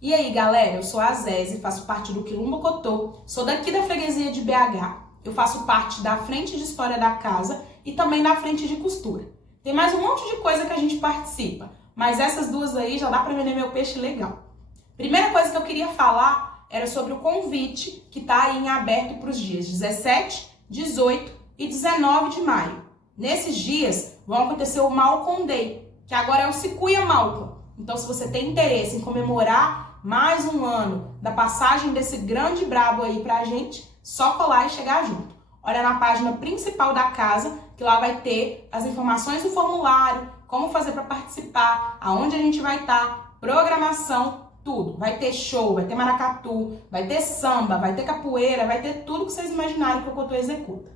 E aí, galera, eu sou a Zézi, faço parte do Quilombo Cotô, sou daqui da freguesia de BH, eu faço parte da frente de história da casa e também da frente de costura. Tem mais um monte de coisa que a gente participa, mas essas duas aí já dá pra vender meu peixe legal. Primeira coisa que eu queria falar era sobre o convite que tá aí em aberto para os dias 17, 18 e 19 de maio. Nesses dias vão acontecer o Malcolm Day, que agora é o Sequoia Malcolm. Então, se você tem interesse em comemorar mais um ano da passagem desse grande brabo aí pra gente, só colar e chegar junto. Olha na página principal da casa, que lá vai ter as informações do formulário, como fazer para participar, aonde a gente vai estar, programação, tudo. Vai ter show, vai ter maracatu, vai ter samba, vai ter capoeira, vai ter tudo que vocês imaginarem que o Cotô executa.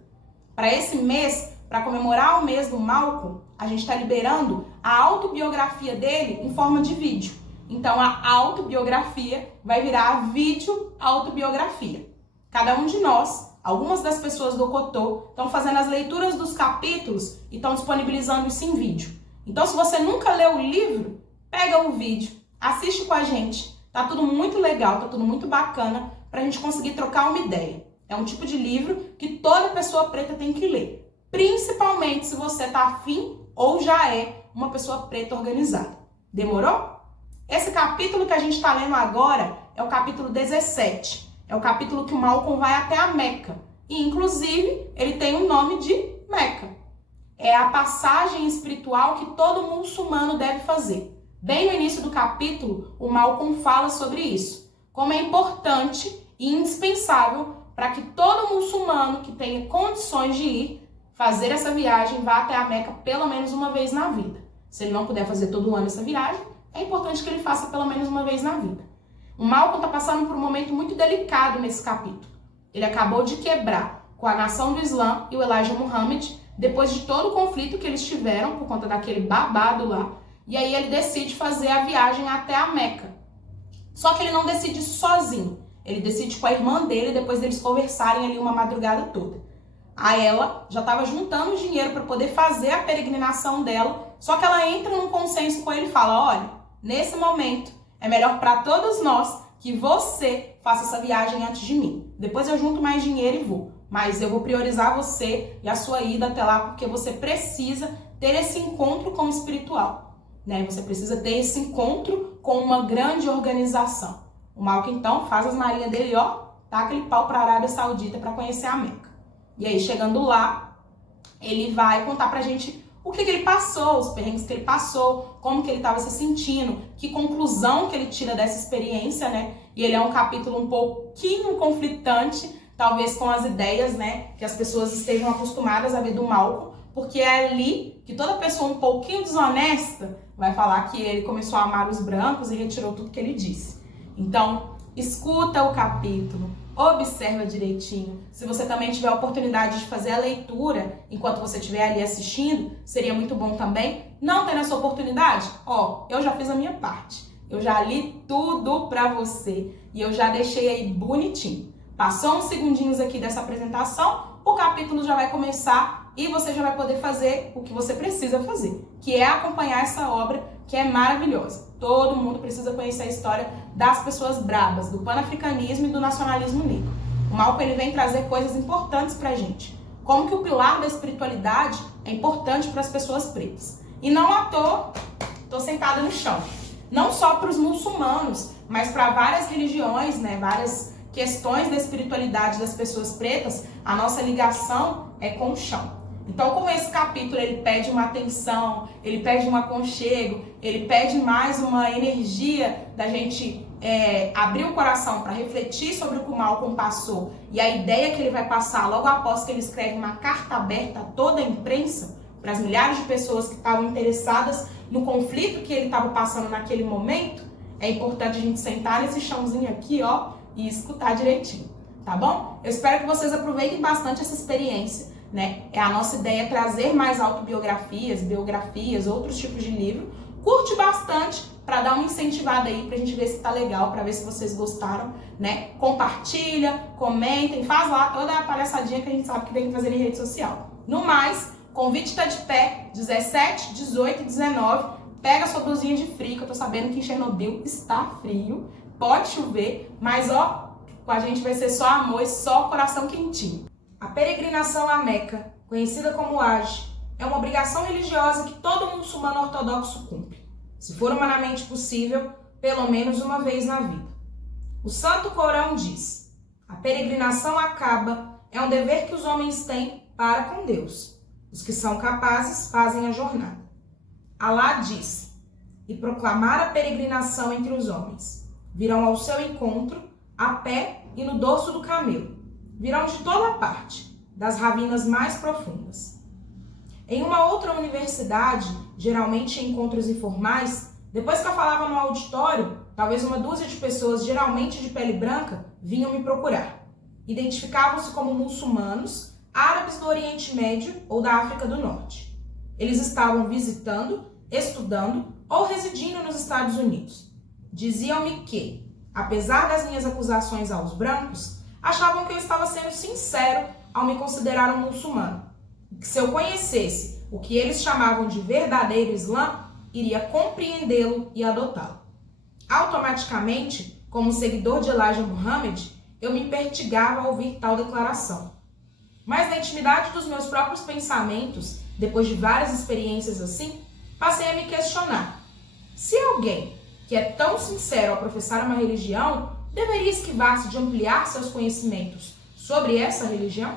Para esse mês, para comemorar o mês do Malcolm, a gente está liberando a autobiografia dele em forma de vídeo. Então, a autobiografia vai virar vídeo autobiografia. Cada um de nós, algumas das pessoas do Cotô, estão fazendo as leituras dos capítulos e estão disponibilizando isso em vídeo. Então, se você nunca leu o livro, pega o vídeo, assiste com a gente. Tá tudo muito legal, tá tudo muito bacana para a gente conseguir trocar uma ideia. É um tipo de livro que toda pessoa preta tem que ler. Principalmente se você tá afim ou já é uma pessoa preta organizada. Demorou? Esse capítulo que a gente está lendo agora é o capítulo 17. É o capítulo que o Malcolm vai até a Meca. E, inclusive, ele tem o nome de Meca. É a passagem espiritual que todo muçulmano deve fazer. Bem no início do capítulo, o Malcolm fala sobre isso. Como é importante e indispensável para que todo muçulmano que tenha condições de ir fazer essa viagem vá até a Meca pelo menos uma vez na vida. Se ele não puder fazer todo ano essa viagem, é importante que ele faça pelo menos uma vez na vida. O Malcolm está passando por um momento muito delicado nesse capítulo. Ele acabou de quebrar com a nação do Islã e o Elijah Muhammad, depois de todo o conflito que eles tiveram por conta daquele babado lá, e aí ele decide fazer a viagem até a Meca. Só que ele não decide sozinho, ele decide com a irmã dele, depois deles conversarem ali uma madrugada toda. A ela já estava juntando dinheiro para poder fazer a peregrinação dela, só que ela entra num consenso com ele e fala, olha, nesse momento é melhor para todos nós que você faça essa viagem antes de mim. Depois eu junto mais dinheiro e vou, mas eu vou priorizar você e a sua ida até lá porque você precisa ter esse encontro com o espiritual, né? Você precisa ter esse encontro com uma grande organização. O Malcolm então faz as marinhas dele, ó, taca aquele pau para a Arábia Saudita para conhecer a Meca. E aí, chegando lá, ele vai contar pra gente o que ele passou, os perrengues que ele passou, como que ele estava se sentindo, que conclusão que ele tira dessa experiência, né? E ele é um capítulo um pouquinho conflitante, talvez com as ideias, né, que as pessoas estejam acostumadas a ver do Malcolm, porque é ali que toda pessoa um pouquinho desonesta vai falar que ele começou a amar os brancos e retirou tudo que ele disse. Então, escuta o capítulo, observa direitinho. Se você também tiver a oportunidade de fazer a leitura enquanto você estiver ali assistindo, seria muito bom também. Não tem essa oportunidade? Ó, eu já fiz a minha parte. Eu já li tudo pra você e eu já deixei aí bonitinho. Passou uns segundinhos aqui dessa apresentação, o capítulo já vai começar e você já vai poder fazer o que você precisa fazer, que é acompanhar essa obra que é maravilhosa. Todo mundo precisa conhecer a história das pessoas brabas, do panafricanismo e do nacionalismo negro. O Malcolm ele vem trazer coisas importantes pra gente. Como que o pilar da espiritualidade é importante para as pessoas pretas. E não à toa, tô sentada no chão. Não só para os muçulmanos, mas para várias religiões, né, várias questões da espiritualidade das pessoas pretas, a nossa ligação é com o chão. Então, como esse capítulo ele pede uma atenção, ele pede um aconchego, ele pede mais uma energia da gente abrir o coração para refletir sobre o que o Malcolm passou e a ideia que ele vai passar logo após que ele escreve uma carta aberta a toda a imprensa, para as milhares de pessoas que estavam interessadas no conflito que ele estava passando naquele momento, é importante a gente sentar nesse chãozinho aqui, ó, e escutar direitinho, tá bom? Eu espero que vocês aproveitem bastante essa experiência, né? É a nossa ideia trazer mais autobiografias, biografias, outros tipos de livro. Curte bastante para dar uma incentivada aí pra gente ver se tá legal, para ver se vocês gostaram, né? Compartilha, comentem, faz lá toda a palhaçadinha que a gente sabe que tem que fazer em rede social. No mais, convite tá de pé, 17, 18 e 19. Pega a sua blusinha de frio, que eu tô sabendo que em Chernobyl está frio. pode chover, mas ó, com a gente vai ser só amor e só coração quentinho. A peregrinação à Meca, conhecida como Hajj, é uma obrigação religiosa que todo muçulmano ortodoxo cumpre, se for humanamente possível, pelo menos uma vez na vida. O Santo Corão diz: a peregrinação à Caba é um dever que os homens têm para com Deus. Os que são capazes fazem a jornada. Alá diz: e proclamar a peregrinação entre os homens. Virão ao seu encontro, a pé e no dorso do camelo. Virão de toda parte, das ravinas mais profundas. Em uma outra universidade, geralmente em encontros informais, depois que eu falava no auditório, talvez uma dúzia de pessoas, geralmente de pele branca, vinham me procurar. Identificavam-se como muçulmanos, árabes do Oriente Médio ou da África do Norte. Eles estavam visitando, estudando ou residindo nos Estados Unidos. Diziam-me que, apesar das minhas acusações aos brancos, achavam que eu estava sendo sincero ao me considerar um muçulmano. Que se eu conhecesse o que eles chamavam de verdadeiro Islã, iria compreendê-lo e adotá-lo. Automaticamente, como seguidor de Elijah Muhammad, eu me pertigava ao ouvir tal declaração. Mas na intimidade dos meus próprios pensamentos, depois de várias experiências assim, passei a me questionar. Se alguém que é tão sincero ao professar uma religião, deveria esquivar-se de ampliar seus conhecimentos sobre essa religião?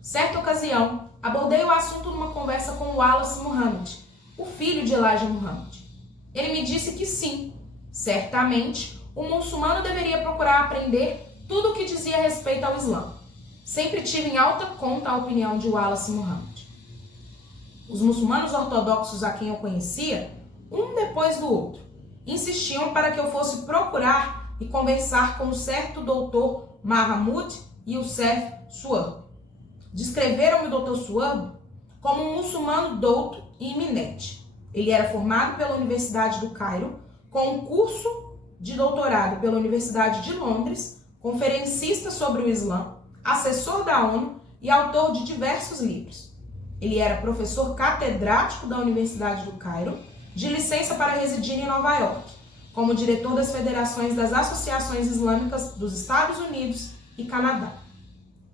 Certa ocasião, abordei o assunto numa conversa com Wallace Muhammad, o filho de Elijah Muhammad. Ele me disse que sim, certamente, o muçulmano deveria procurar aprender tudo o que dizia respeito ao Islã. Sempre tive em alta conta a opinião de Wallace Muhammad. Os muçulmanos ortodoxos a quem eu conhecia, um depois do outro, insistiam para que eu fosse procurar e conversar com o certo doutor Mahmoud Youssef Suab. Descreveram-me o Dr. Suab como um muçulmano douto e iminente. Ele era formado pela Universidade do Cairo, com um curso de doutorado pela Universidade de Londres, conferencista sobre o Islã, assessor da ONU e autor de diversos livros. Ele era professor catedrático da Universidade do Cairo, de licença para residir em Nova York, como diretor das federações das associações islâmicas dos Estados Unidos e Canadá.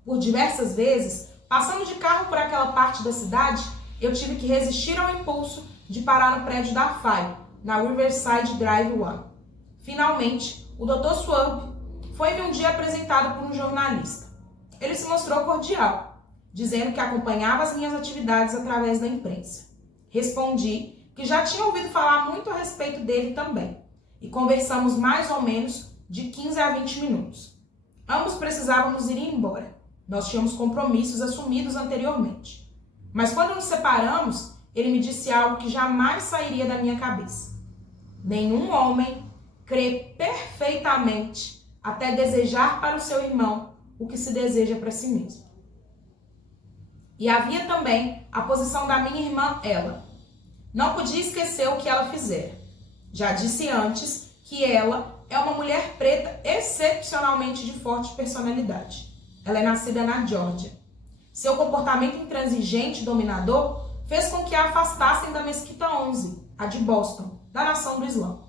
Por diversas vezes, passando de carro por aquela parte da cidade, eu tive que resistir ao impulso de parar no prédio da FAI, na Riverside Drive 1. Finalmente, o Dr. Suab foi-me um dia apresentado por um jornalista. Ele se mostrou cordial, dizendo que acompanhava as minhas atividades através da imprensa. Respondi que já tinha ouvido falar muito a respeito dele também, e conversamos mais ou menos de 15 a 20 minutos. Ambos precisávamos ir embora. Nós tínhamos compromissos assumidos anteriormente. Mas quando nos separamos, ele me disse algo que jamais sairia da minha cabeça. Nenhum homem crê perfeitamente até desejar para o seu irmão o que se deseja para si mesmo. E havia também a posição da minha irmã, ela. Não podia esquecer o que ela fizera. Já disse antes que ela é uma mulher preta excepcionalmente de forte personalidade. Ela é nascida na Geórgia. Seu comportamento intransigente e dominador fez com que a afastassem da Mesquita 11, a de Boston, da nação do Islã.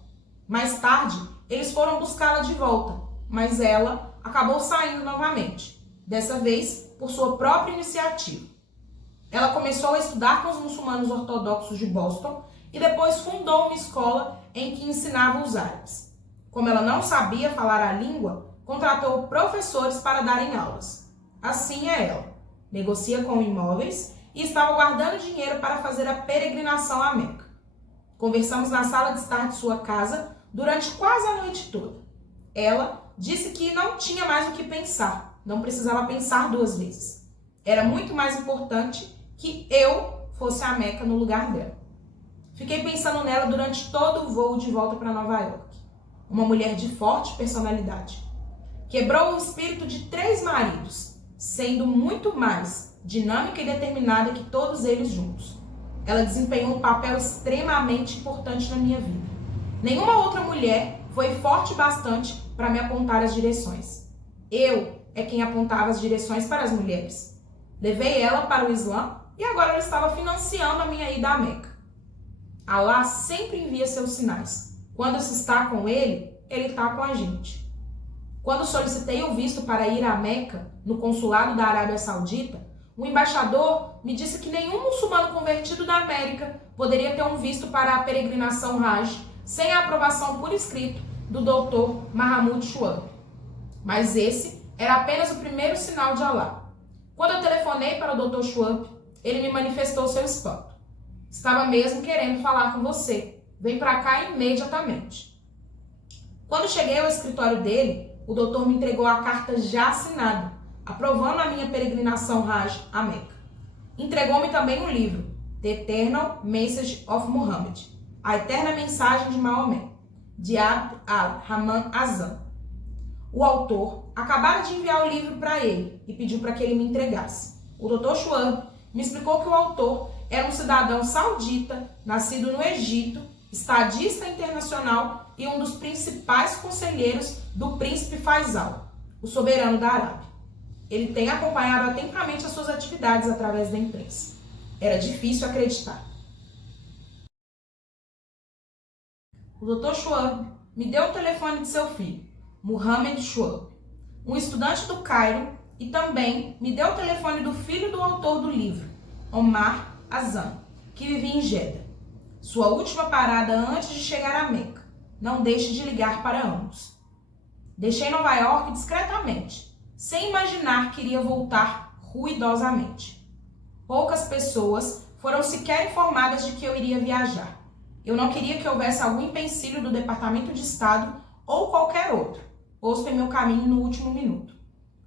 Mais tarde, eles foram buscá-la de volta, mas ela acabou saindo novamente, dessa vez por sua própria iniciativa. Ela começou a estudar com os muçulmanos ortodoxos de Boston e depois fundou uma escola em que ensinava os árabes. Como ela não sabia falar a língua, contratou professores para darem aulas. Assim é ela. Negocia com imóveis e estava guardando dinheiro para fazer a peregrinação à Meca. Conversamos na sala de estar de sua casa durante quase a noite toda. Ela disse que não tinha mais o que pensar, não precisava pensar duas vezes. Era muito mais importante que eu fosse à Meca no lugar dela. Fiquei pensando nela durante todo o voo de volta para Nova York. Uma mulher de forte personalidade. Quebrou o espírito de 3 maridos, sendo muito mais dinâmica e determinada que todos eles juntos. Ela desempenhou um papel extremamente importante na minha vida. Nenhuma outra mulher foi forte bastante para me apontar as direções. Eu é quem apontava as direções para as mulheres. Levei ela para o Islã e agora ela estava financiando a minha ida à Meca. Alá sempre envia seus sinais. Quando se está com ele, ele está com a gente. Quando solicitei o visto para ir à Meca, no consulado da Arábia Saudita, o embaixador me disse que nenhum muçulmano convertido da América poderia ter um visto para a peregrinação Hajj sem a aprovação por escrito do Dr. Mahmoud Chouab. Mas esse era apenas o primeiro sinal de Alá. Quando eu telefonei para o Dr. Chouab, ele me manifestou seu espanto. Estava mesmo querendo falar com você. Vem para cá imediatamente. Quando cheguei ao escritório dele, o doutor me entregou a carta já assinada, aprovando a minha peregrinação Hajj à Meca. Entregou-me também um livro, The Eternal Message of Muhammad, A Eterna Mensagem de Maomé, de Abd al-Rahman Azam. O autor acabara de enviar o livro para ele e pediu para que ele me entregasse. O Dr. Chouab me explicou que o autor era um cidadão saudita, nascido no Egito, estadista internacional e um dos principais conselheiros do príncipe Faisal, o soberano da Arábia. Ele tem acompanhado atentamente as suas atividades através da imprensa. Era difícil acreditar. O Dr. Chouab me deu o telefone de seu filho, Mohamed Chouab, um estudante do Cairo, e também me deu o telefone do filho do autor do livro, Omar Azam, que vivia em Jeddah. Sua última parada antes de chegar a Meca. Não deixe de ligar para ambos. Deixei Nova York discretamente, sem imaginar que iria voltar ruidosamente. Poucas pessoas foram sequer informadas de que eu iria viajar. Eu não queria que houvesse algum empecilho do Departamento de Estado ou qualquer outro, posto em meu caminho no último minuto.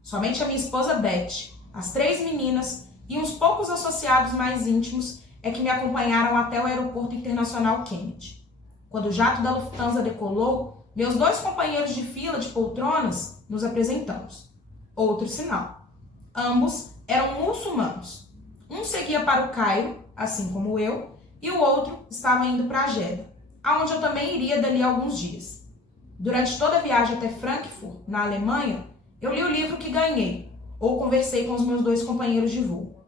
Somente a minha esposa Beth, as 3 meninas e uns poucos associados mais íntimos é que me acompanharam até o aeroporto internacional Kennedy. Quando o jato da Lufthansa decolou, meus 2 companheiros de fila de poltronas nos apresentamos. Outro sinal. Ambos eram muçulmanos. Um seguia para o Cairo, assim como eu, e o outro estava indo para Jeddah, aonde eu também iria dali a alguns dias. Durante toda a viagem até Frankfurt, na Alemanha, eu li o livro que ganhei, ou conversei com os meus 2 companheiros de voo.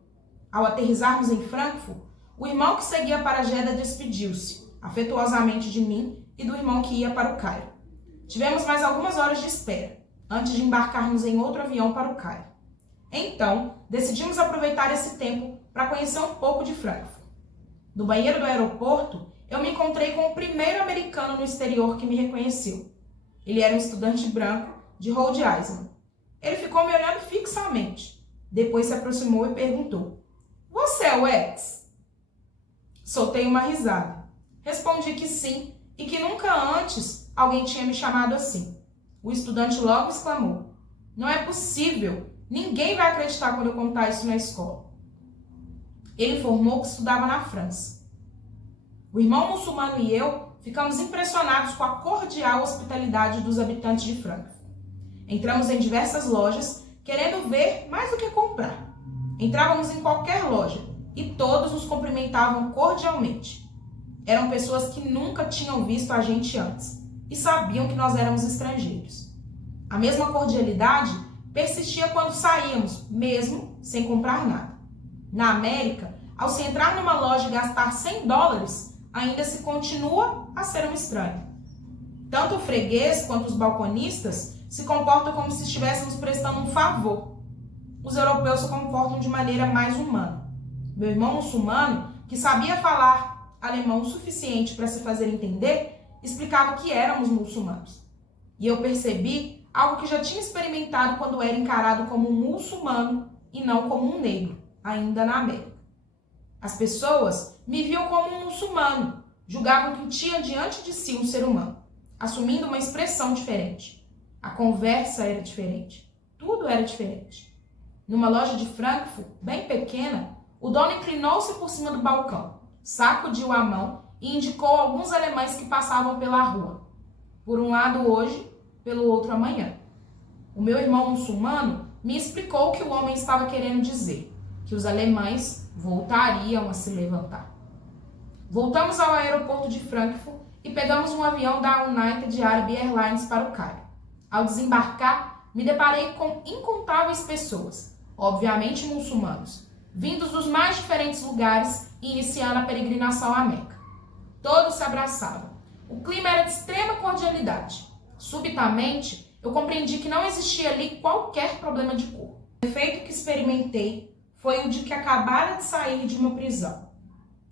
Ao aterrissarmos em Frankfurt, o irmão que seguia para Jeddah despediu-se, afetuosamente de mim e do irmão que ia para o Cairo. Tivemos mais algumas horas de espera, antes de embarcarmos em outro avião para o Cairo. Então, decidimos aproveitar esse tempo para conhecer um pouco de Frankfurt. No banheiro do aeroporto, eu me encontrei com o primeiro americano no exterior que me reconheceu. Ele era um estudante branco de Rhode Island. Ele ficou me olhando fixamente. Depois se aproximou e perguntou: "Você é o X?" Soltei uma risada. Respondi que sim e que nunca antes alguém tinha me chamado assim. O estudante logo exclamou: "Não é possível! Ninguém vai acreditar quando eu contar isso na escola." Ele informou que estudava na França. O irmão muçulmano e eu ficamos impressionados com a cordial hospitalidade dos habitantes de Frankfurt. Entramos em diversas lojas, querendo ver mais do que comprar. Entrávamos em qualquer loja e todos nos cumprimentavam cordialmente. Eram pessoas que nunca tinham visto a gente antes e sabiam que nós éramos estrangeiros. A mesma cordialidade persistia quando saíamos, mesmo sem comprar nada. Na América, ao se entrar numa loja e gastar $100, ainda se continua a ser um estranho. Tanto o freguês quanto os balconistas se comportam como se estivéssemos prestando um favor. Os europeus se comportam de maneira mais humana. Meu irmão muçulmano, que sabia falar alemão o suficiente para se fazer entender, explicava que éramos muçulmanos. E eu percebi algo que já tinha experimentado quando era encarado como um muçulmano e não como um negro, ainda na América. As pessoas me viam como um muçulmano, julgavam que tinha diante de si um ser humano, assumindo uma expressão diferente. A conversa era diferente, tudo era diferente. Numa loja de Frankfurt, bem pequena, o dono inclinou-se por cima do balcão, sacudiu a mão e indicou alguns alemães que passavam pela rua. Por um lado hoje, pelo outro amanhã. O meu irmão muçulmano me explicou o que o homem estava querendo dizer, que os alemães voltariam a se levantar. Voltamos ao aeroporto de Frankfurt e pegamos um avião da United Arab Airlines para o Cairo. Ao desembarcar, me deparei com incontáveis pessoas, obviamente muçulmanos, vindos dos mais diferentes lugares e iniciando a peregrinação à Meca. Todos se abraçavam. O clima era de extrema cordialidade. Subitamente, eu compreendi que não existia ali qualquer problema de cor. O efeito que experimentei foi o de que acabara de sair de uma prisão.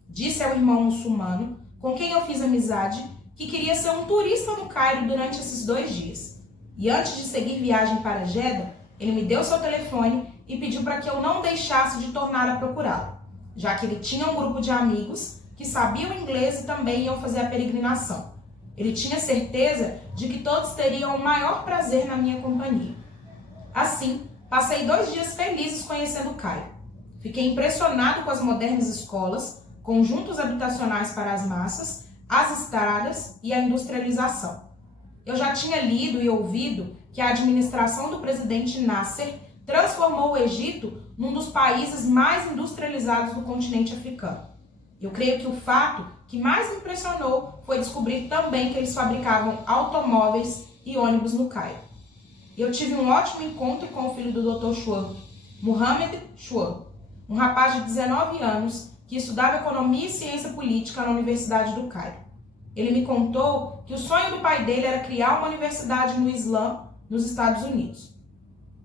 Disse ao irmão muçulmano, com quem eu fiz amizade, que queria ser um turista no Cairo durante esses 2 dias. E antes de seguir viagem para Jeddah, ele me deu seu telefone e pediu para que eu não deixasse de tornar a procurá-lo, já que ele tinha um grupo de amigos que sabiam inglês e também iam fazer a peregrinação. Ele tinha certeza de que todos teriam o maior prazer na minha companhia. Assim, passei 2 dias felizes conhecendo o Cairo. Fiquei impressionado com as modernas escolas, conjuntos habitacionais para as massas, as estradas e a industrialização. Eu já tinha lido e ouvido que a administração do presidente Nasser transformou o Egito num dos países mais industrializados do continente africano. Eu creio que o fato que mais me impressionou foi descobrir também que eles fabricavam automóveis e ônibus no Cairo. Eu tive um ótimo encontro com o filho do Dr. Schwab, Mohamed Schwab, um rapaz de 19 anos que estudava economia e ciência política na Universidade do Cairo. Ele me contou que o sonho do pai dele era criar uma universidade no Islã nos Estados Unidos.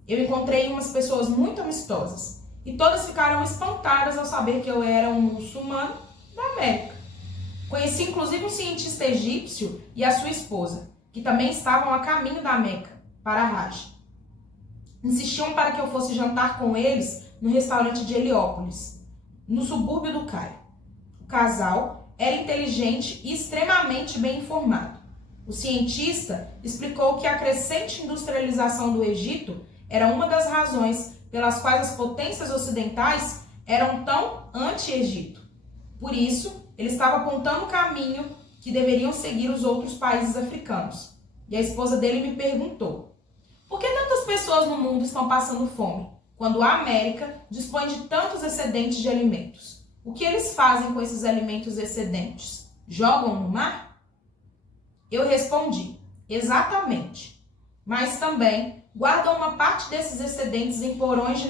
Eu encontrei umas pessoas muito amistosas e todas ficaram espantadas ao saber que eu era um muçulmano da América. Conheci inclusive um cientista egípcio e a sua esposa, que também estavam a caminho da Meca, para Hajj. Insistiam para que eu fosse jantar com eles no restaurante de Heliópolis, no subúrbio do Cairo. O casal era inteligente e extremamente bem informado. O cientista explicou que a crescente industrialização do Egito era uma das razões pelas quais as potências ocidentais eram tão anti-Egito. Por isso, ele estava apontando o caminho que deveriam seguir os outros países africanos. E a esposa dele me perguntou: por que tantas pessoas no mundo estão passando fome, quando a América dispõe de tantos excedentes de alimentos? O que eles fazem com esses alimentos excedentes? Jogam no mar? Eu respondi: exatamente. Mas também guardam uma parte desses excedentes em porões de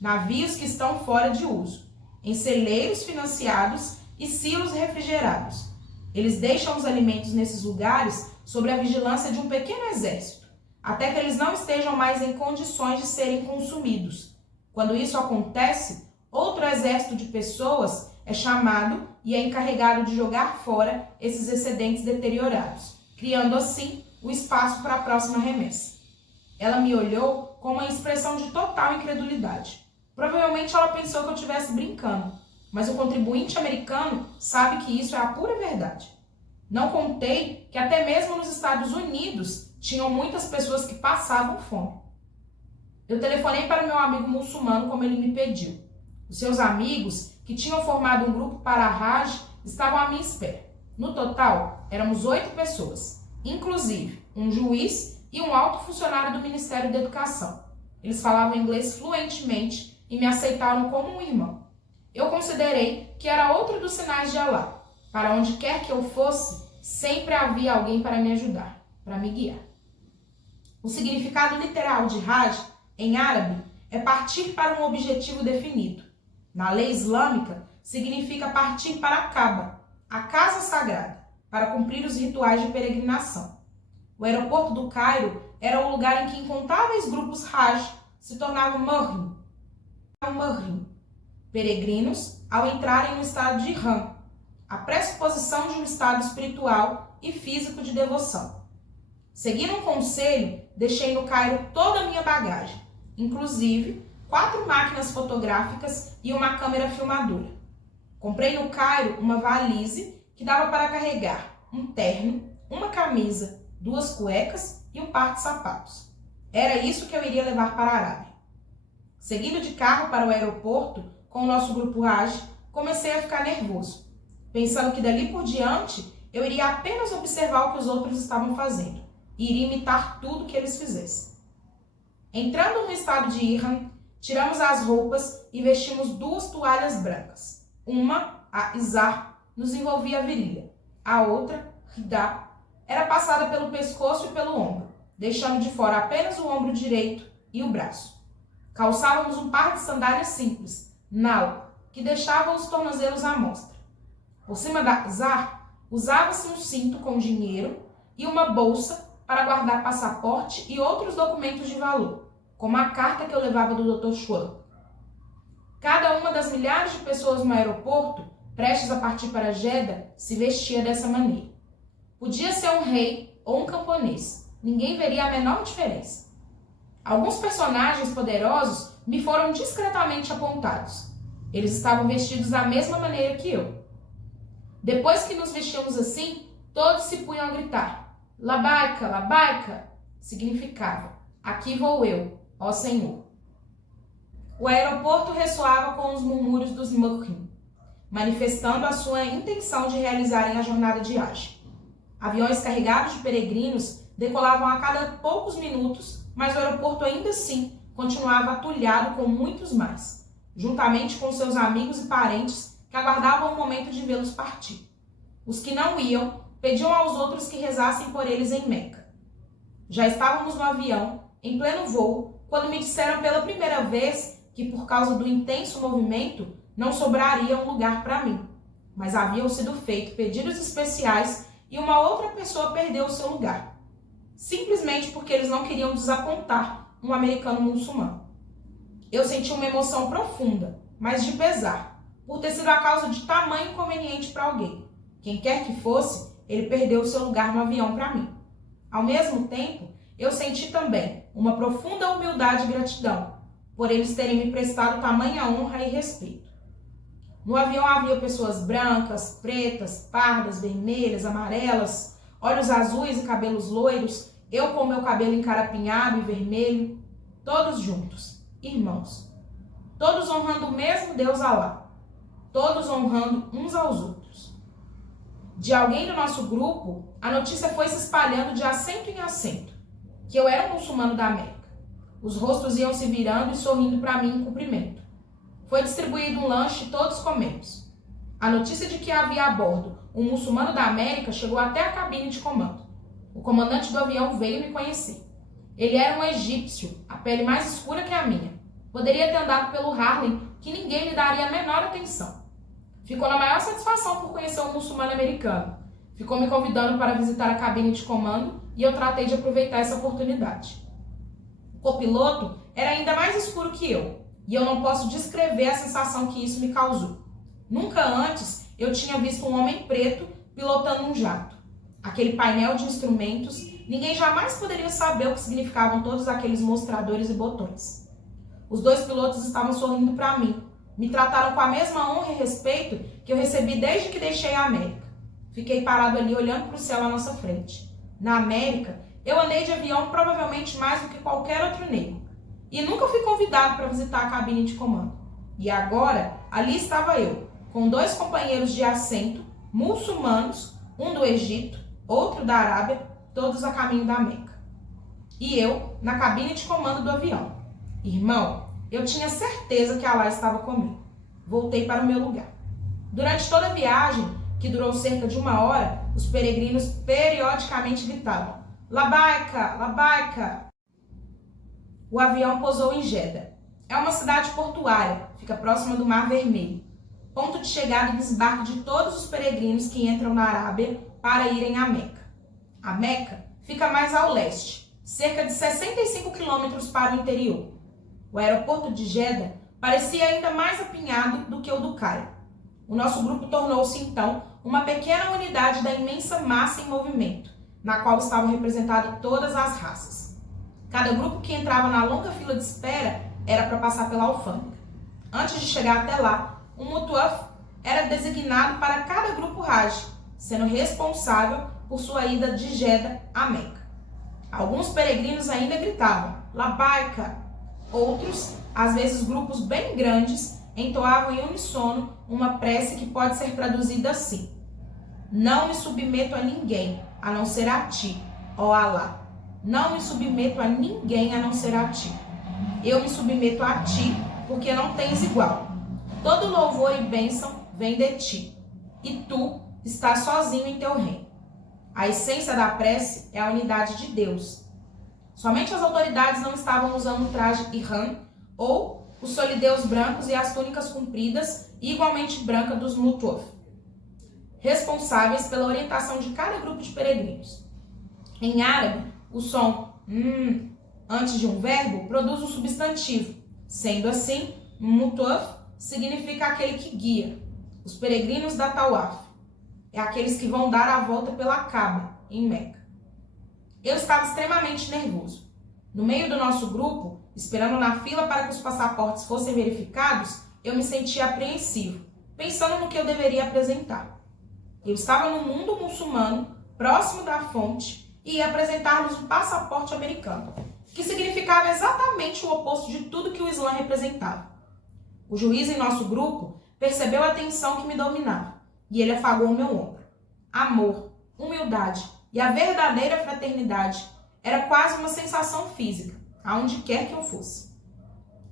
navios que estão fora de uso, em celeiros financiados e silos refrigerados. Eles deixam os alimentos nesses lugares sob a vigilância de um pequeno exército, até que eles não estejam mais em condições de serem consumidos. Quando isso acontece, outro exército de pessoas é chamado e é encarregado de jogar fora esses excedentes deteriorados, criando assim o espaço para a próxima remessa. Ela me olhou com uma expressão de total incredulidade. Provavelmente ela pensou que eu estivesse brincando, mas o contribuinte americano sabe que isso é a pura verdade. Não contei que até mesmo nos Estados Unidos tinham muitas pessoas que passavam fome. Eu telefonei para o meu amigo muçulmano como ele me pediu. Os seus amigos, que tinham formado um grupo para a Hajj, estavam à minha espera. No total, éramos 8 pessoas, inclusive um juiz e um alto funcionário do Ministério da Educação. Eles falavam inglês fluentemente e me aceitaram como um irmão. Eu considerei que era outro dos sinais de Alá. Para onde quer que eu fosse, sempre havia alguém para me ajudar, para me guiar. O significado literal de Hajj, em árabe, é partir para um objetivo definido. Na lei islâmica, significa partir para a Kaaba, a casa sagrada, para cumprir os rituais de peregrinação. O aeroporto do Cairo era o lugar em que incontáveis grupos Hajj se tornavam muhrim, peregrinos, ao entrarem no estado de Ihram, a pressuposição de um estado espiritual e físico de devoção. Seguindo um conselho, deixei no Cairo toda a minha bagagem, inclusive 4 máquinas fotográficas e uma câmera filmadora. Comprei no Cairo uma valise que dava para carregar um terno, uma camisa, 2 cuecas e um par de sapatos. Era isso que eu iria levar para a Arábia. Seguindo de carro para o aeroporto, com o nosso grupo Hajj, comecei a ficar nervoso, pensando que dali por diante eu iria apenas observar o que os outros estavam fazendo e iria imitar tudo que eles fizessem. Entrando no estado de Ihram, tiramos as roupas e vestimos 2 toalhas brancas. Uma, a izar, nos envolvia a virilha. A outra, ridá, era passada pelo pescoço e pelo ombro, deixando de fora apenas o ombro direito e o braço. Calçávamos um par de sandálias simples, nal, que deixavam os tornozelos à mostra. Por cima da izar, usava-se um cinto com dinheiro e uma bolsa para guardar passaporte e outros documentos de valor, como a carta que eu levava do Dr. Schwab. Cada uma das milhares de pessoas no aeroporto, prestes a partir para Jeddah, se vestia dessa maneira. Podia ser um rei ou um camponês, ninguém veria a menor diferença. Alguns personagens poderosos me foram discretamente apontados. Eles estavam vestidos da mesma maneira que eu. Depois que nos vestimos assim, todos se punham a gritar. Labaika, Labaika, significava, aqui vou eu, ó Senhor. O aeroporto ressoava com os murmúrios dos muhrim, manifestando a sua intenção de realizarem a jornada de Hajj. Aviões carregados de peregrinos decolavam a cada poucos minutos, mas o aeroporto ainda assim continuava atulhado com muitos mais, juntamente com seus amigos e parentes que aguardavam o momento de vê-los partir. Os que não iam pediam aos outros que rezassem por eles em Meca. Já estávamos no avião, em pleno voo, quando me disseram pela primeira vez que por causa do intenso movimento não sobraria um lugar para mim, mas haviam sido feitos pedidos especiais e uma outra pessoa perdeu o seu lugar, simplesmente porque eles não queriam desapontar um americano muçulmano. Eu senti uma emoção profunda, mas de pesar, por ter sido a causa de tamanho inconveniente para alguém. Quem quer que fosse, ele perdeu o seu lugar no avião para mim. Ao mesmo tempo, eu senti também uma profunda humildade e gratidão, por eles terem me prestado tamanha honra e respeito. No avião havia pessoas brancas, pretas, pardas, vermelhas, amarelas, olhos azuis e cabelos loiros, eu com meu cabelo encarapinhado e vermelho, todos juntos, irmãos. Todos honrando o mesmo Deus Alá, todos honrando uns aos outros. De alguém do nosso grupo, a notícia foi se espalhando de assento em assento, que eu era um muçulmano da Meca. Os rostos iam se virando e sorrindo para mim em cumprimento. Foi distribuído um lanche e todos comemos. A notícia de que havia a bordo um muçulmano da América chegou até a cabine de comando. O comandante do avião veio me conhecer. Ele era um egípcio, a pele mais escura que a minha. Poderia ter andado pelo Harlem, que ninguém lhe daria a menor atenção. Ficou na maior satisfação por conhecer um muçulmano americano. Ficou me convidando para visitar a cabine de comando e eu tratei de aproveitar essa oportunidade. O copiloto era ainda mais escuro que eu, e eu não posso descrever a sensação que isso me causou. Nunca antes eu tinha visto um homem preto pilotando um jato. Aquele painel de instrumentos, ninguém jamais poderia saber o que significavam todos aqueles mostradores e botões. Os dois pilotos estavam sorrindo para mim, me trataram com a mesma honra e respeito que eu recebi desde que deixei a América. Fiquei parado ali olhando para o céu à nossa frente. Na América, eu andei de avião provavelmente mais do que qualquer outro negro. E nunca fui convidado para visitar a cabine de comando. E agora, ali estava eu, com dois companheiros de assento, muçulmanos, um do Egito, outro da Arábia, todos a caminho da Meca. E eu, na cabine de comando do avião. Irmão, eu tinha certeza que Alá estava comigo. Voltei para o meu lugar. Durante toda a viagem, que durou cerca de 1 hora, os peregrinos periodicamente gritavam: Labaika, Labaika! O avião pousou em Jeddah. É uma cidade portuária, fica próxima do Mar Vermelho, ponto de chegada e desembarque de todos os peregrinos que entram na Arábia para irem a Meca. A Meca fica mais ao leste, cerca de 65 quilômetros para o interior. O aeroporto de Jeddah parecia ainda mais apinhado do que o do Cairo. O nosso grupo tornou-se, então, uma pequena unidade da imensa massa em movimento, na qual estavam representadas todas as raças. Cada grupo que entrava na longa fila de espera era para passar pela alfândega. Antes de chegar até lá, um mutuaf era designado para cada grupo Hajj, sendo responsável por sua ida de Jeddah a Meca. Alguns peregrinos ainda gritavam, Labaika! Outros, às vezes grupos bem grandes, entoavam em uníssono uma prece que pode ser traduzida assim: Não me submeto a ninguém, a não ser a ti, ó Alá. Não me submeto a ninguém a não ser a ti. Eu me submeto a ti, porque não tens igual. Todo louvor e bênção vem de ti, e tu estás sozinho em teu reino. A essência da prece é a unidade de Deus. Somente as autoridades não estavam usando o traje ihram ou os solideus brancos e as túnicas compridas e igualmente branca dos mutuaf, responsáveis pela orientação de cada grupo de peregrinos. Em árabe, O som antes de um verbo produz um substantivo. Sendo assim, Mutawaf significa aquele que guia. Os peregrinos da Tawaf é aqueles que vão dar a volta pela Kaaba, em Meca. Eu estava extremamente nervoso. No meio do nosso grupo, esperando na fila para que os passaportes fossem verificados, eu me sentia apreensivo, pensando no que eu deveria apresentar. Eu estava no mundo muçulmano, próximo da fonte, e ia apresentar-lhes um passaporte americano, que significava exatamente o oposto de tudo que o Islã representava. O juiz em nosso grupo percebeu a tensão que me dominava, e ele afagou o meu ombro. Amor, humildade e a verdadeira fraternidade era quase uma sensação física, aonde quer que eu fosse.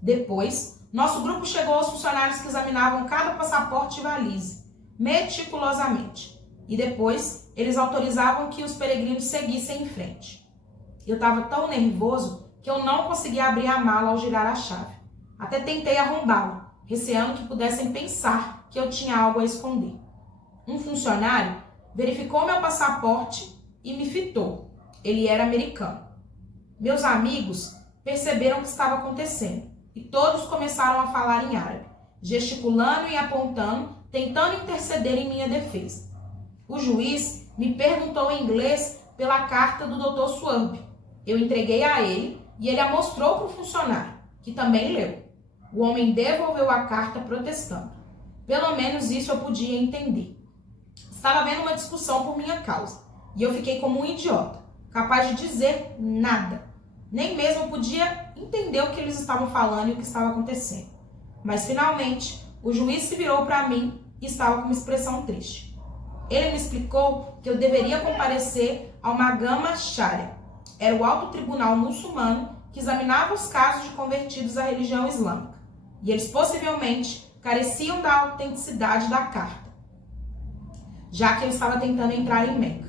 Depois, nosso grupo chegou aos funcionários que examinavam cada passaporte e valise, meticulosamente, e depois eles autorizavam que os peregrinos seguissem em frente. Eu estava tão nervoso que eu não conseguia abrir a mala ao girar a chave. Até tentei arrombá-la, receando que pudessem pensar que eu tinha algo a esconder. Um funcionário verificou meu passaporte e me fitou. Ele era americano. Meus amigos perceberam o que estava acontecendo e todos começaram a falar em árabe, gesticulando e apontando, tentando interceder em minha defesa. O juiz me perguntou em inglês pela carta do Dr. Swarb. Eu entreguei a ele e ele a mostrou para o funcionário, que também leu. O homem devolveu a carta protestando. Pelo menos isso eu podia entender. Estava havendo uma discussão por minha causa e eu fiquei como um idiota, capaz de dizer nada. Nem mesmo podia entender o que eles estavam falando e o que estava acontecendo. Mas finalmente o juiz se virou para mim e estava com uma expressão triste. Ele me explicou que eu deveria comparecer ao Mahkama Sharia. Era o alto tribunal muçulmano que examinava os casos de convertidos à religião islâmica. E eles possivelmente careciam da autenticidade da carta, já que eu estava tentando entrar em Meca.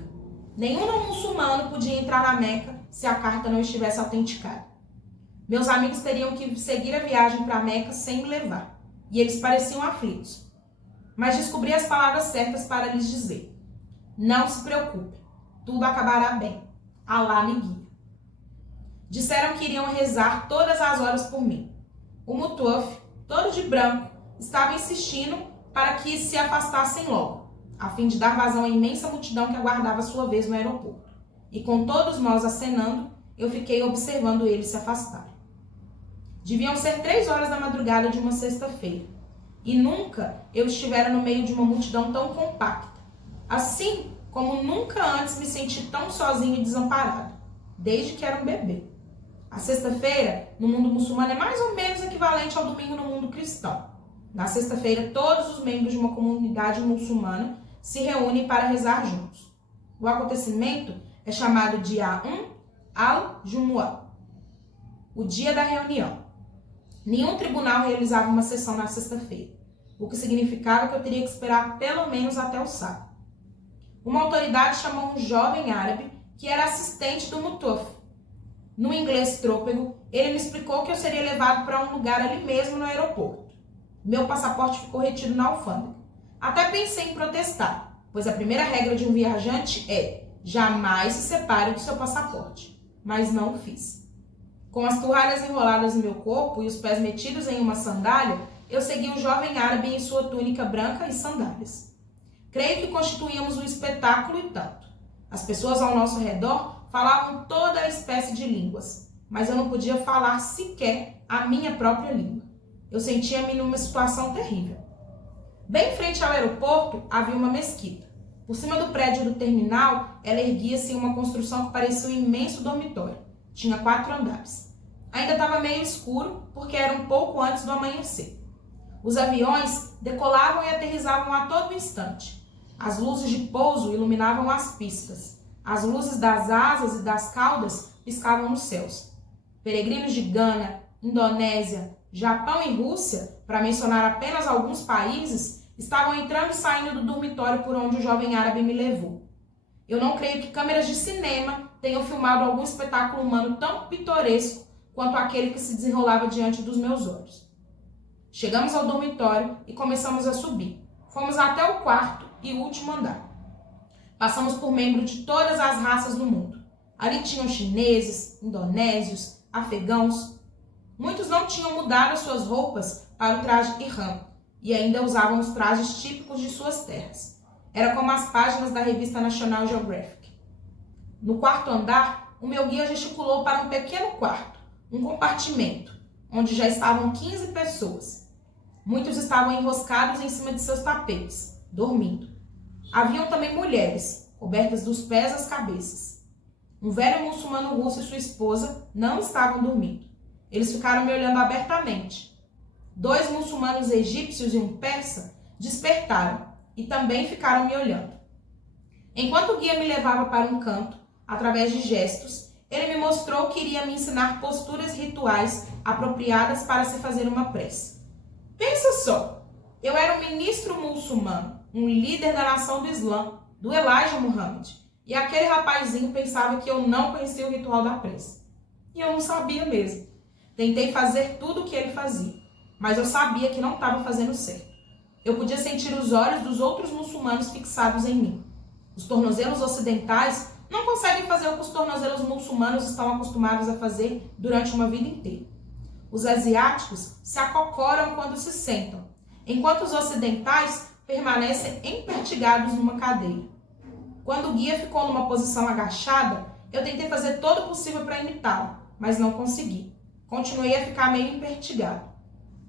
Nenhum não muçulmano podia entrar na Meca se a carta não estivesse autenticada. Meus amigos teriam que seguir a viagem para Meca sem me levar, e eles pareciam aflitos. Mas descobri as palavras certas para lhes dizer: não se preocupe, tudo acabará bem. Alá me guia. Disseram que iriam rezar todas as horas por mim. O Mutawaf, todo de branco, estava insistindo para que se afastassem logo, a fim de dar vazão à imensa multidão que aguardava sua vez no aeroporto. E com todos nós acenando, eu fiquei observando eles se afastarem. Deviam ser 3 horas da madrugada de uma sexta-feira, e nunca eu estivera no meio de uma multidão tão compacta. Assim como nunca antes me senti tão sozinho e desamparado, desde que era um bebê. A sexta-feira, no mundo muçulmano, é mais ou menos equivalente ao domingo no mundo cristão. Na sexta-feira, todos os membros de uma comunidade muçulmana se reúnem para rezar juntos. O acontecimento é chamado de Yawm al-Jumu'ah, o dia da reunião. Nenhum tribunal realizava uma sessão na sexta-feira, o que significava que eu teria que esperar pelo menos até o sábado. Uma autoridade chamou um jovem árabe que era assistente do Mutawaf. No inglês trôpego, ele me explicou que eu seria levado para um lugar ali mesmo no aeroporto. Meu passaporte ficou retido na alfândega. Até pensei em protestar, pois a primeira regra de um viajante é: jamais se separe do seu passaporte. Mas não o fiz. Com as toalhas enroladas no meu corpo e os pés metidos em uma sandália, eu segui o jovem árabe em sua túnica branca e sandálias. Creio que constituíamos um espetáculo e tanto. As pessoas ao nosso redor falavam toda a espécie de línguas, mas eu não podia falar sequer a minha própria língua. Eu sentia-me numa situação terrível. Bem em frente ao aeroporto havia uma mesquita. Por cima do prédio do terminal, ela erguia-se em uma construção que parecia um imenso dormitório. Tinha 4 andares. Ainda estava meio escuro, porque era um pouco antes do amanhecer. Os aviões decolavam e aterrissavam a todo instante. As luzes de pouso iluminavam as pistas. As luzes das asas e das caudas piscavam nos céus. Peregrinos de Gana, Indonésia, Japão e Rússia, para mencionar apenas alguns países, estavam entrando e saindo do dormitório por onde o jovem árabe me levou. Eu não creio que câmeras de cinema tenham filmado algum espetáculo humano tão pitoresco quanto aquele que se desenrolava diante dos meus olhos. Chegamos ao dormitório e começamos a subir. Fomos até o 4º e último andar. Passamos por membros de todas as raças do mundo. Ali tinham chineses, indonésios, afegãos. Muitos não tinham mudado as suas roupas para o traje ihram e ainda usavam os trajes típicos de suas terras. Era como as páginas da revista National Geographic. No quarto andar, o meu guia gesticulou para um pequeno quarto, um compartimento, onde já estavam 15 pessoas. Muitos estavam enroscados em cima de seus tapetes, dormindo. Haviam também mulheres, cobertas dos pés às cabeças. Um velho muçulmano russo e sua esposa não estavam dormindo. Eles ficaram me olhando abertamente. 2 muçulmanos egípcios e um persa despertaram e também ficaram me olhando. Enquanto o guia me levava para um canto, através de gestos, ele me mostrou que iria me ensinar posturas rituais apropriadas para se fazer uma prece. Pensa só, eu era um ministro muçulmano, um líder da nação do Islã, do Elijah Muhammad, e aquele rapazinho pensava que eu não conhecia o ritual da prece. E eu não sabia mesmo. Tentei fazer tudo o que ele fazia, mas eu sabia que não estava fazendo certo. Eu podia sentir os olhos dos outros muçulmanos fixados em mim. Os tornozelos ocidentais não conseguem fazer o que os tornozelos muçulmanos estão acostumados a fazer durante uma vida inteira. Os asiáticos se acocoram quando se sentam, enquanto os ocidentais permanecem empertigados numa cadeira. Quando o guia ficou numa posição agachada, eu tentei fazer todo o possível para imitá-lo, mas não consegui. Continuei a ficar meio empertigado.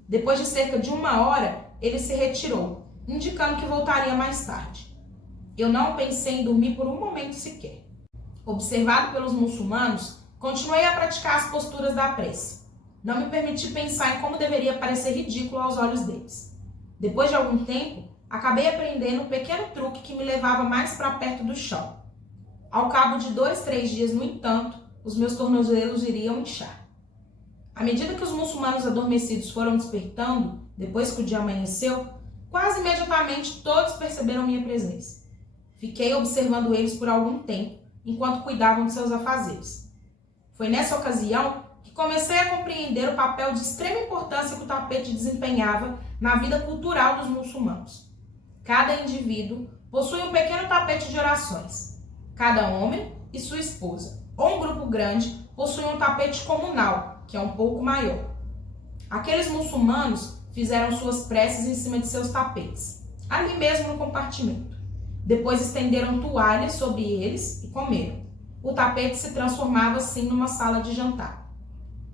Depois de cerca de 1 hora, ele se retirou, indicando que voltaria mais tarde. Eu não pensei em dormir por um momento sequer. Observado pelos muçulmanos, continuei a praticar as posturas da prece. Não me permiti pensar em como deveria parecer ridículo aos olhos deles. Depois de algum tempo, acabei aprendendo um pequeno truque que me levava mais para perto do chão. Ao cabo de 2, 3 dias, no entanto, os meus tornozelos iriam inchar. À medida que os muçulmanos adormecidos foram despertando, depois que o dia amanheceu, quase imediatamente todos perceberam minha presença. Fiquei observando eles por algum tempo, enquanto cuidavam de seus afazeres. Foi nessa ocasião que comecei a compreender o papel de extrema importância que o tapete desempenhava na vida cultural dos muçulmanos. Cada indivíduo possui um pequeno tapete de orações. Cada homem e sua esposa, ou um grupo grande, possui um tapete comunal, que é um pouco maior. Aqueles muçulmanos fizeram suas preces em cima de seus tapetes, ali mesmo no compartimento. Depois estenderam toalhas sobre eles e comeram. O tapete se transformava assim numa sala de jantar.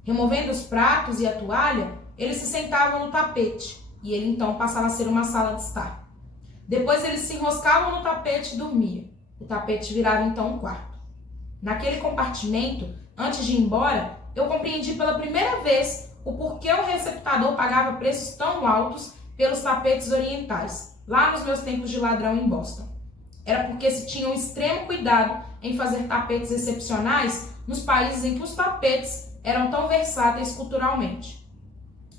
Removendo os pratos e a toalha, eles se sentavam no tapete e ele então passava a ser uma sala de estar. Depois eles se enroscavam no tapete e dormiam. O tapete virava então um quarto. Naquele compartimento, antes de ir embora, eu compreendi pela primeira vez o porquê o receptador pagava preços tão altos pelos tapetes orientais, lá nos meus tempos de ladrão em Boston. Era porque se tinha um extremo cuidado em fazer tapetes excepcionais nos países em que os tapetes eram tão versáteis culturalmente.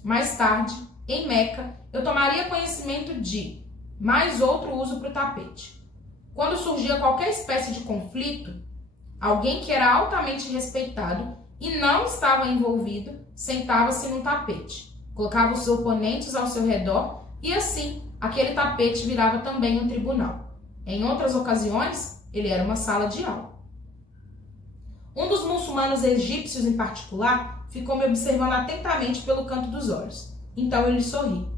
Mais tarde, em Meca, eu tomaria conhecimento de mais outro uso para o tapete. Quando surgia qualquer espécie de conflito, alguém que era altamente respeitado e não estava envolvido sentava-se no tapete, colocava os seus oponentes ao seu redor e assim aquele tapete virava também um tribunal. Em outras ocasiões, ele era uma sala de aula. Um dos muçulmanos egípcios em particular ficou me observando atentamente pelo canto dos olhos. Então ele sorriu.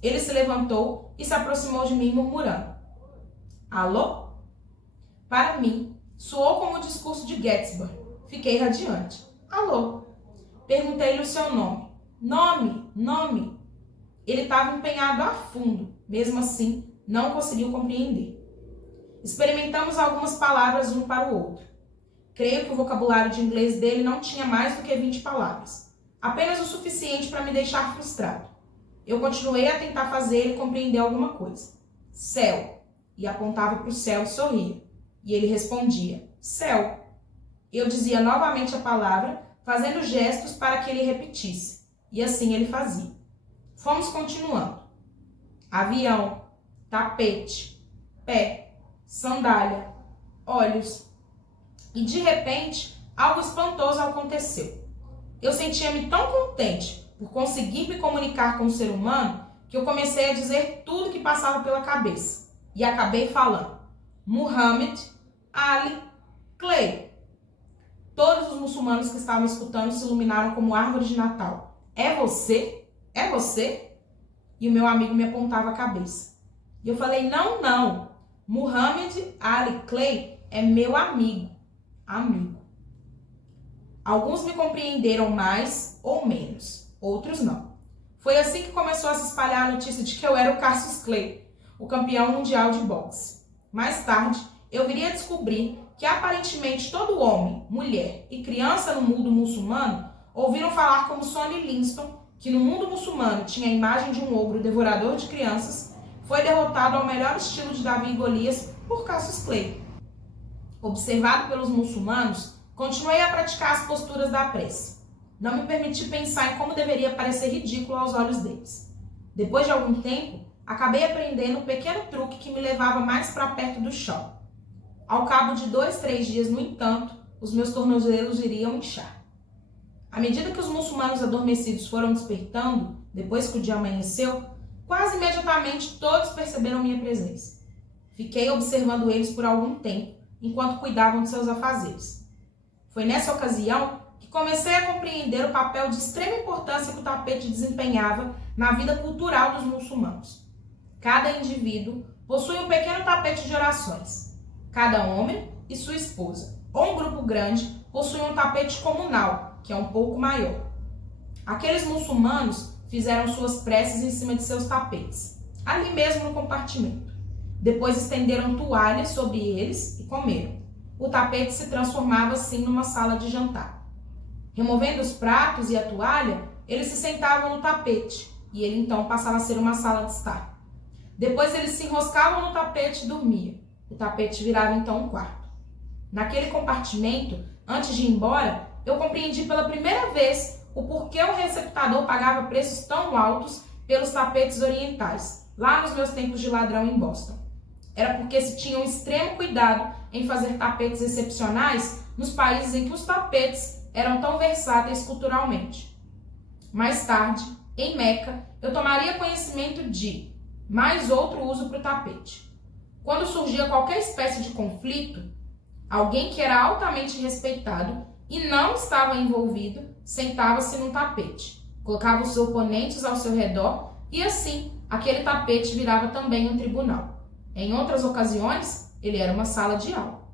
Ele se levantou e se aproximou de mim murmurando: "Alô?" Para mim, soou como o discurso de Gettysburg. Fiquei radiante. "Alô?" Perguntei-lhe o seu nome. Nome. Ele estava empenhado a fundo. Mesmo assim, não conseguiu compreender. Experimentamos algumas palavras um para o outro. Creio que o vocabulário de inglês dele não tinha mais do que 20 palavras. Apenas o suficiente para me deixar frustrado. Eu continuei a tentar fazer ele compreender alguma coisa. "Céu." E apontava para o céu e sorria. E ele respondia: "Céu." Eu dizia novamente a palavra, fazendo gestos para que ele repetisse. E assim ele fazia. Fomos continuando. Avião, tapete, pé, sandália, olhos. E de repente, algo espantoso aconteceu. Eu sentia-me tão contente por conseguir me comunicar com o ser humano que eu comecei a dizer tudo que passava pela cabeça. E acabei falando: Muhammad, Ali, Clay. Todos os muçulmanos que estavam escutando se iluminaram como árvore de Natal. É você? É você? E o meu amigo me apontava a cabeça. E eu falei, não, não. Muhammad Ali Clay é meu amigo. Amigo. Alguns me compreenderam mais ou menos, outros não. Foi assim que começou a se espalhar a notícia de que eu era o Cassius Clay, o campeão mundial de boxe. Mais tarde, eu viria a descobrir que aparentemente todo homem, mulher e criança no mundo muçulmano ouviram falar como Sonny Liston, que no mundo muçulmano tinha a imagem de um ogro devorador de crianças, foi derrotado ao melhor estilo de Davi e Golias por Cassius Clay. Observado pelos muçulmanos, continuei a praticar as posturas da prece. Não me permiti pensar em como deveria parecer ridículo aos olhos deles. Depois de algum tempo, acabei aprendendo um pequeno truque que me levava mais para perto do chão. Ao cabo de 2, 3 dias, no entanto, os meus tornozelos iriam inchar. À medida que os muçulmanos adormecidos foram despertando, depois que o dia amanheceu, quase imediatamente todos perceberam minha presença. Fiquei observando eles por algum tempo, enquanto cuidavam de seus afazeres. Foi nessa ocasião que comecei a compreender o papel de extrema importância que o tapete desempenhava na vida cultural dos muçulmanos. Cada indivíduo possui um pequeno tapete de orações. Cada homem e sua esposa, ou um grupo grande, possui um tapete comunal, que é um pouco maior. Aqueles muçulmanos fizeram suas preces em cima de seus tapetes, ali mesmo no compartimento. Depois estenderam toalhas sobre eles e comeram. O tapete se transformava assim numa sala de jantar. Removendo os pratos e a toalha, eles se sentavam no tapete e ele então passava a ser uma sala de estar. Depois eles se enroscavam no tapete e dormiam. O tapete virava então um quarto. Naquele compartimento, antes de ir embora, eu compreendi pela primeira vez o porquê o receptador pagava preços tão altos pelos tapetes orientais, lá nos meus tempos de ladrão em Boston. Era porque se tinha um extremo cuidado em fazer tapetes excepcionais nos países em que os tapetes eram tão versáteis culturalmente. Mais tarde, em Meca, eu tomaria conhecimento de mais outro uso para o tapete. Quando surgia qualquer espécie de conflito, alguém que era altamente respeitado e não estava envolvido sentava-se num tapete, colocava os oponentes ao seu redor e assim aquele tapete virava também um tribunal. Em outras ocasiões, ele era uma sala de aula.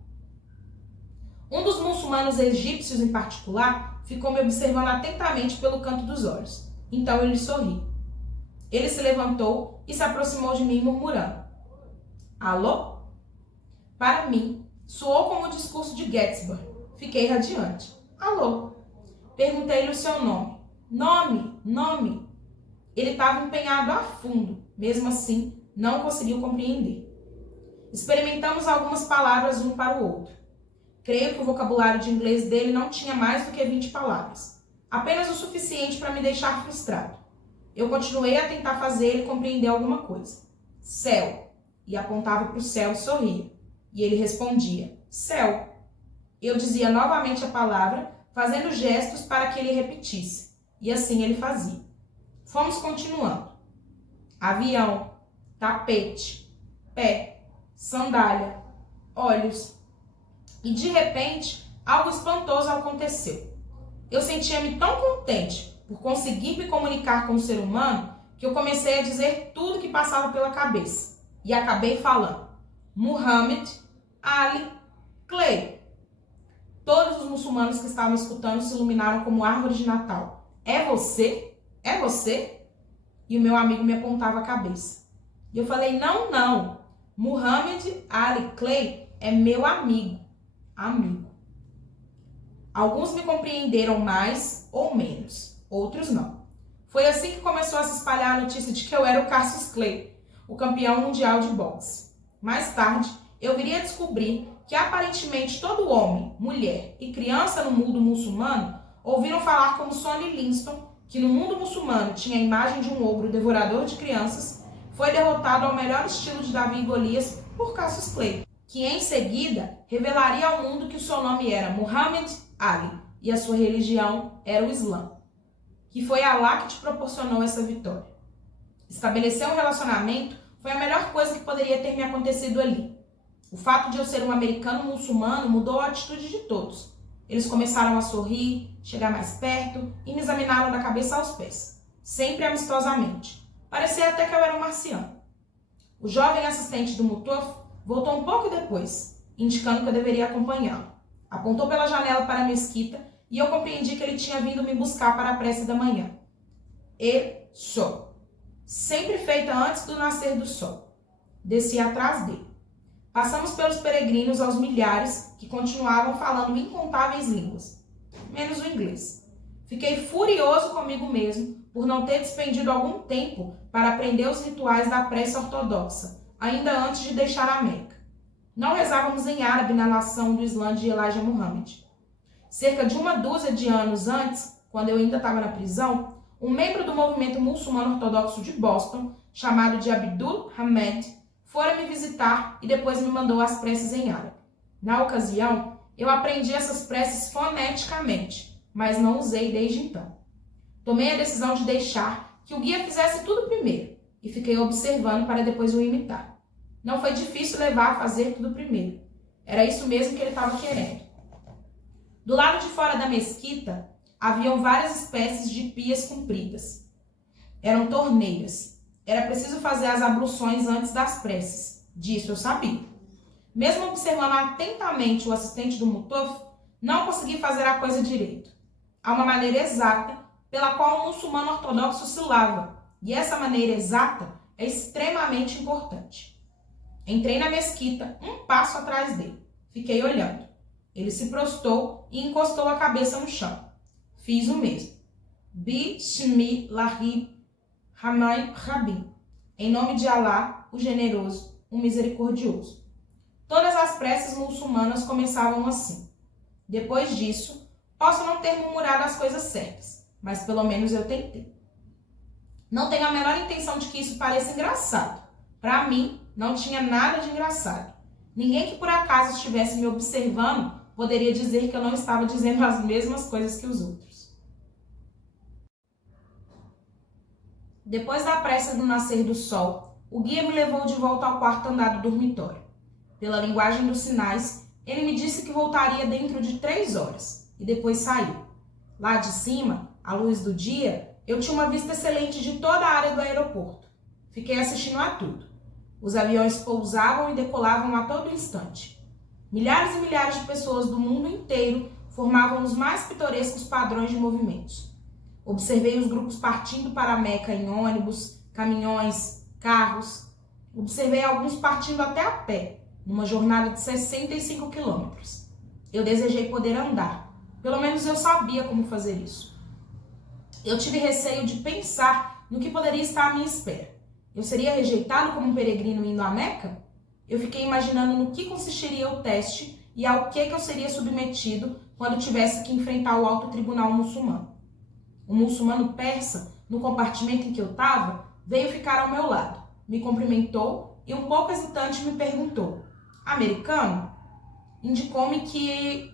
Um dos muçulmanos egípcios em particular ficou me observando atentamente pelo canto dos olhos. Então ele sorriu. Ele se levantou e se aproximou de mim murmurando: Alô? Para mim, soou como o discurso de Gettysburg. Fiquei radiante. Alô? Perguntei-lhe o seu nome. Nome. Ele estava empenhado a fundo. Mesmo assim, não conseguiu compreender. Experimentamos algumas palavras um para o outro. Creio que o vocabulário de inglês dele não tinha mais do que 20 palavras. Apenas o suficiente para me deixar frustrado. Eu continuei a tentar fazer ele compreender alguma coisa. Céu. E apontava para o céu e sorria. E ele respondia, céu. Eu dizia novamente a palavra, fazendo gestos para que ele repetisse. E assim ele fazia. Fomos continuando. Avião, tapete, pé, sandália, olhos. E de repente, algo espantoso aconteceu. Eu sentia-me tão contente por conseguir me comunicar com o ser humano que eu comecei a dizer tudo que passava pela cabeça. E acabei falando. Muhammad Ali Clay. Todos os muçulmanos que estavam escutando se iluminaram como árvore de Natal. É você? É você? E o meu amigo me apontava a cabeça. E eu falei, não. Muhammad Ali Clay é meu amigo. Amigo. Alguns me compreenderam mais ou menos, outros não. Foi assim que começou a se espalhar a notícia de que eu era o Cassius Clay, o campeão mundial de boxe. Mais tarde, eu viria a descobrir que aparentemente todo homem, mulher e criança no mundo muçulmano ouviram falar como Sonny Liston, que no mundo muçulmano tinha a imagem de um ogro devorador de crianças, foi derrotado ao melhor estilo de Davi e Golias por Cassius Clay, que em seguida revelaria ao mundo que o seu nome era Muhammad Ali e a sua religião era o Islã. Que foi Allah que te proporcionou essa vitória. Estabelecer um relacionamento foi a melhor coisa que poderia ter me acontecido ali. O fato de eu ser um americano muçulmano mudou a atitude de todos. Eles começaram a sorrir, chegar mais perto e me examinaram da cabeça aos pés, sempre amistosamente. Parecia até que eu era um marciano. O jovem assistente do Mutuf voltou um pouco depois, indicando que eu deveria acompanhá-lo. Apontou pela janela para a mesquita e eu compreendi que ele tinha vindo me buscar para a prece da manhã. Isso, sempre feita antes do nascer do sol. Desci atrás dele. Passamos pelos peregrinos aos milhares que continuavam falando incontáveis línguas, menos o inglês. Fiquei furioso comigo mesmo por não ter despendido algum tempo para aprender os rituais da prece ortodoxa, ainda antes de deixar a Meca. Não rezávamos em árabe na nação do Islã de Elijah Muhammad. Cerca de uma dúzia de anos antes, quando eu ainda estava na prisão, um membro do movimento muçulmano ortodoxo de Boston, chamado de Abdul Hamed, fora me visitar e depois me mandou as preces em árabe. Na ocasião, eu aprendi essas preces foneticamente, mas não usei desde então. Tomei a decisão de deixar que o guia fizesse tudo primeiro e fiquei observando para depois o imitar. Não foi difícil levar a fazer tudo primeiro. Era isso mesmo que ele estava querendo. Do lado de fora da mesquita, haviam várias espécies de pias compridas. Eram torneiras. Era preciso fazer as abluções antes das preces. Disso eu sabia. Mesmo observando atentamente o assistente do Mutuf, não consegui fazer a coisa direito. Há uma maneira exata pela qual o muçulmano ortodoxo se lava, e essa maneira exata é extremamente importante. Entrei na mesquita, um passo atrás dele. Fiquei olhando. Ele se prostou e encostou a cabeça no chão. Fiz o mesmo. Bismillahirrahmanirrahim. Em nome de Alá, o generoso, o misericordioso. Todas as preces muçulmanas começavam assim. Depois disso, posso não ter murmurado as coisas certas, mas pelo menos eu tentei. Não tenho a menor intenção de que isso pareça engraçado. Para mim, não tinha nada de engraçado. Ninguém que por acaso estivesse me observando poderia dizer que eu não estava dizendo as mesmas coisas que os outros. Depois da prece do nascer do sol, o guia me levou de volta ao quarto andar do dormitório. Pela linguagem dos sinais, ele me disse que voltaria dentro de 3 horas e depois saiu. Lá de cima, à luz do dia, eu tinha uma vista excelente de toda a área do aeroporto. Fiquei assistindo a tudo. Os aviões pousavam e decolavam a todo instante. Milhares e milhares de pessoas do mundo inteiro formavam os mais pitorescos padrões de movimentos. Observei os grupos partindo para a Meca em ônibus, caminhões, carros. Observei alguns partindo até a pé, numa jornada de 65 quilômetros. Eu desejei poder andar. Pelo menos eu sabia como fazer isso. Eu tive receio de pensar no que poderia estar à minha espera. Eu seria rejeitado como um peregrino indo à Meca? Eu fiquei imaginando no que consistiria o teste e ao que eu seria submetido quando tivesse que enfrentar o alto tribunal muçulmano. O muçulmano persa, no compartimento em que eu estava, veio ficar ao meu lado, me cumprimentou e um pouco hesitante me perguntou: americano? Indicou-me que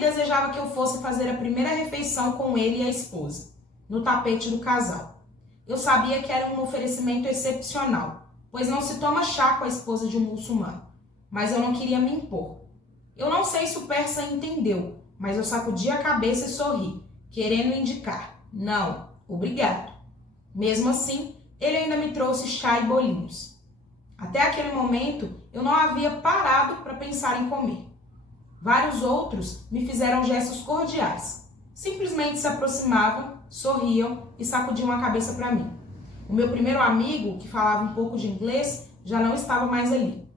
desejava que eu fosse fazer a primeira refeição com ele e a esposa, no tapete do casal. Eu sabia que era um oferecimento excepcional, pois não se toma chá com a esposa de um muçulmano, mas eu não queria me impor. Eu não sei se o persa entendeu, mas eu sacudi a cabeça e sorri, querendo indicar: não, obrigado. Mesmo assim, ele ainda me trouxe chá e bolinhos. Até aquele momento, eu não havia parado para pensar em comer. Vários outros me fizeram gestos cordiais. Simplesmente se aproximavam, sorriam e sacudiam a cabeça para mim. O meu primeiro amigo, que falava um pouco de inglês, já não estava mais ali.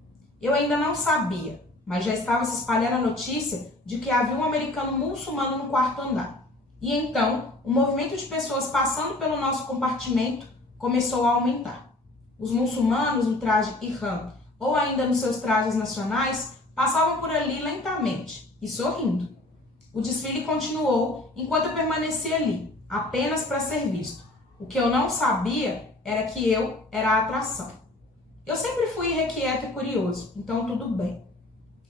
Eu ainda não sabia, mas já estava se espalhando a notícia de que havia um americano muçulmano no quarto andar. E então, o movimento de pessoas passando pelo nosso compartimento começou a aumentar. Os muçulmanos no traje ihram, ou ainda nos seus trajes nacionais, passavam por ali lentamente e sorrindo. O desfile continuou enquanto eu permanecia ali, apenas para ser visto. O que eu não sabia era que eu era a atração. Eu sempre fui irrequieto e curioso, então tudo bem.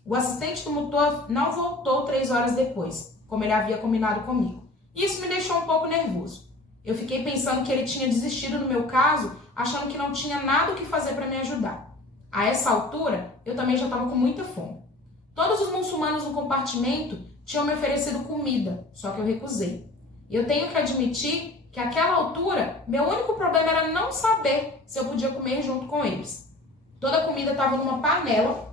O assistente do Mutuf não voltou 3 horas depois, como ele havia combinado comigo. E isso me deixou um pouco nervoso. Eu fiquei pensando que ele tinha desistido no meu caso achando que não tinha nada o que fazer para me ajudar. A essa altura, eu também já estava com muita fome. Todos os muçulmanos no compartimento tinham me oferecido comida, só que eu recusei. E eu tenho que admitir que àquela altura, meu único problema era não saber se eu podia comer junto com eles. Toda a comida estava numa panela,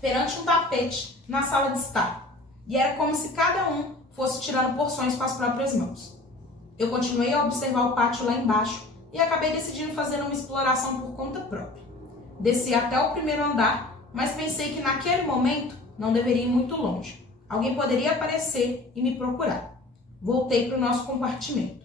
perante um tapete, na sala de estar. E era como se cada um fosse tirando porções com as próprias mãos. Eu continuei a observar o pátio lá embaixo e acabei decidindo fazer uma exploração por conta própria. Desci até o primeiro andar, mas pensei que naquele momento não deveria ir muito longe. Alguém poderia aparecer e me procurar. Voltei para o nosso compartimento.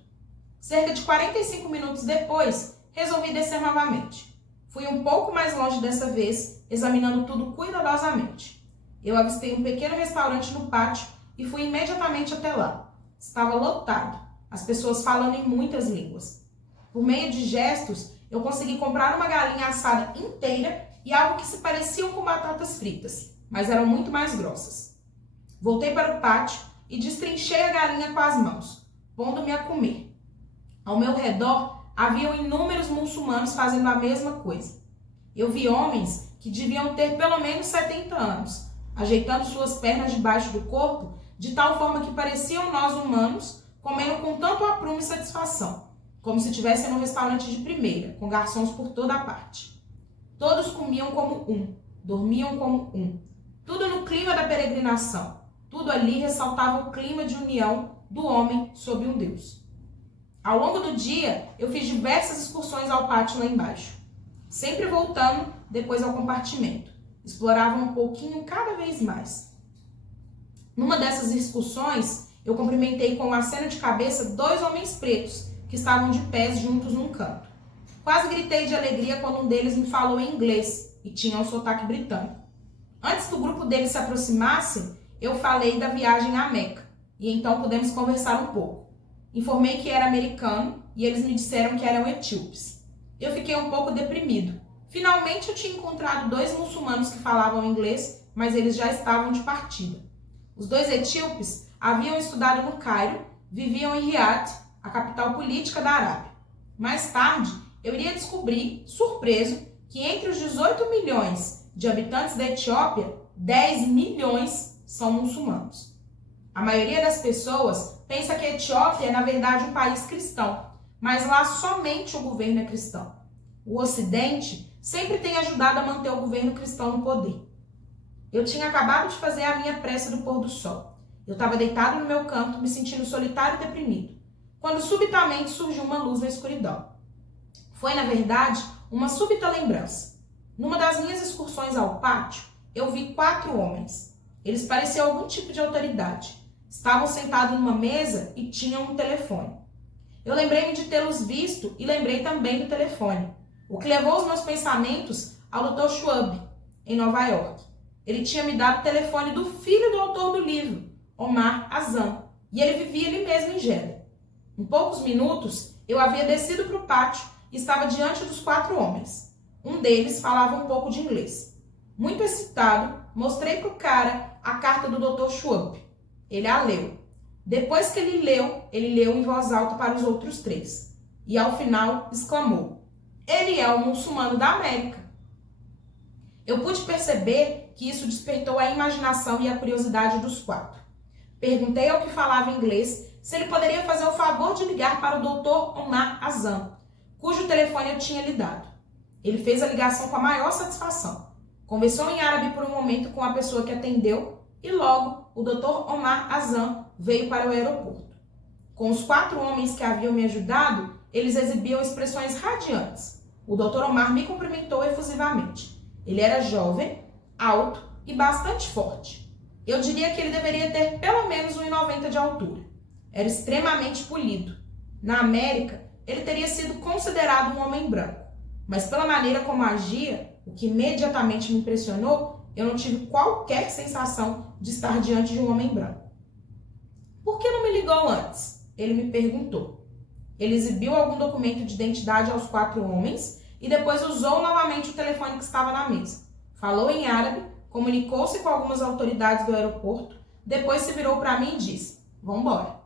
Cerca de 45 minutos depois, resolvi descer novamente. Fui um pouco mais longe dessa vez, examinando tudo cuidadosamente. Eu avistei um pequeno restaurante no pátio e fui imediatamente até lá. Estava lotado, as pessoas falando em muitas línguas. Por meio de gestos, eu consegui comprar uma galinha assada inteira e algo que se pareciam com batatas fritas, mas eram muito mais grossas. Voltei para o pátio e destrinchei a galinha com as mãos, pondo-me a comer. Ao meu redor, haviam inúmeros muçulmanos fazendo a mesma coisa. Eu vi homens que deviam ter pelo menos 70 anos, ajeitando suas pernas debaixo do corpo, de tal forma que pareciam nós humanos, comendo com tanto aprumo e satisfação, como se estivessem num restaurante de primeira, com garçons por toda a parte. Todos comiam como um, dormiam como um, tudo no clima da peregrinação. Tudo ali ressaltava o clima de união do homem sob um Deus. Ao longo do dia, eu fiz diversas excursões ao pátio lá embaixo, sempre voltando depois ao compartimento. Explorava um pouquinho cada vez mais. Numa dessas excursões, eu cumprimentei com um aceno de cabeça 2 homens pretos que estavam de pés juntos num canto. Quase gritei de alegria quando um deles me falou em inglês e tinha um sotaque britânico. Antes que o grupo deles se aproximasse, eu falei da viagem à Meca e então pudemos conversar um pouco. Informei que era americano e eles me disseram que eram etíopes. Eu fiquei um pouco deprimido. Finalmente eu tinha encontrado 2 muçulmanos que falavam inglês, mas eles já estavam de partida. Os 2 etíopes haviam estudado no Cairo, viviam em Riad, a capital política da Arábia. Mais tarde, eu iria descobrir, surpreso, que entre os 18 milhões de habitantes da Etiópia, 10 milhões são muçulmanos. A maioria das pessoas pensa que a Etiópia é, na verdade, um país cristão, mas lá somente o governo é cristão. O Ocidente sempre tem ajudado a manter o governo cristão no poder. Eu tinha acabado de fazer a minha prece do pôr do sol. Eu estava deitado no meu canto, me sentindo solitário e deprimido, quando subitamente surgiu uma luz na escuridão. Foi, na verdade, uma súbita lembrança. Numa das minhas excursões ao pátio, eu vi 4 homens. Eles pareciam algum tipo de autoridade. Estavam sentados numa mesa e tinham um telefone. Eu lembrei-me de tê-los visto e lembrei também do telefone, o que levou os meus pensamentos ao Dr. Schwab, em Nova York. Ele tinha me dado o telefone do filho do autor do livro, Omar Azam, e ele vivia ali mesmo em Jeddah. Em poucos minutos, eu havia descido para o pátio e estava diante dos 4 homens. Um deles falava um pouco de inglês. Muito excitado, mostrei para o cara a carta do Dr. Schwab. Ele a leu. Depois que ele leu em voz alta para os outros 3. E ao final exclamou: "Ele é o muçulmano da América." Eu pude perceber que isso despertou a imaginação e a curiosidade dos 4. Perguntei ao que falava inglês se ele poderia fazer o favor de ligar para o Dr. Omar Azam, cujo telefone eu tinha lhe dado. Ele fez a ligação com a maior satisfação. Conversou em árabe por um momento com a pessoa que atendeu e logo o Dr. Omar Azam veio para o aeroporto. Com os 4 homens que haviam me ajudado, eles exibiam expressões radiantes. O Dr. Omar me cumprimentou efusivamente. Ele era jovem, alto e bastante forte. Eu diria que ele deveria ter pelo menos 1,90 de altura. Era extremamente polido. Na América, ele teria sido considerado um homem branco. Mas pela maneira como agia, o que imediatamente me impressionou, eu não tive qualquer sensação de estar diante de um homem branco. "Por que não me ligou antes?" ele me perguntou. Ele exibiu algum documento de identidade aos 4 homens e depois usou novamente o telefone que estava na mesa. Falou em árabe, comunicou-se com algumas autoridades do aeroporto, depois se virou para mim e disse: "Vamos embora."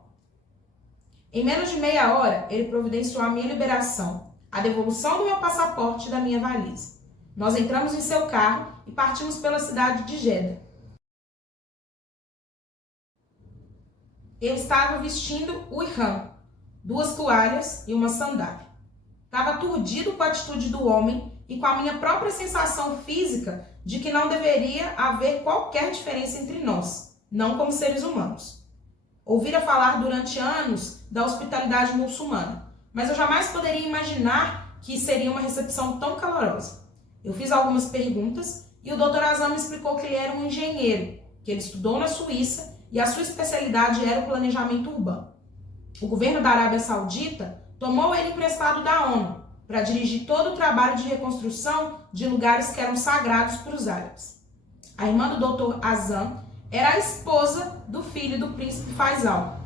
Em menos de meia hora, ele providenciou a minha liberação, a devolução do meu passaporte e da minha valisa. Nós entramos em seu carro e partimos pela cidade de Jeddah. Eu estava vestindo o ihram, 2 toalhas e uma sandália. Estava aturdido com a atitude do homem e com a minha própria sensação física de que não deveria haver qualquer diferença entre nós, não como seres humanos. Ouvira falar durante anos da hospitalidade muçulmana, mas eu jamais poderia imaginar que seria uma recepção tão calorosa. Eu fiz algumas perguntas e o Dr. Azam me explicou que ele era um engenheiro, que ele estudou na Suíça e a sua especialidade era o planejamento urbano. O governo da Arábia Saudita tomou ele emprestado da ONU para dirigir todo o trabalho de reconstrução de lugares que eram sagrados para os árabes. A irmã do Dr. Azam era a esposa do filho do príncipe Faisal.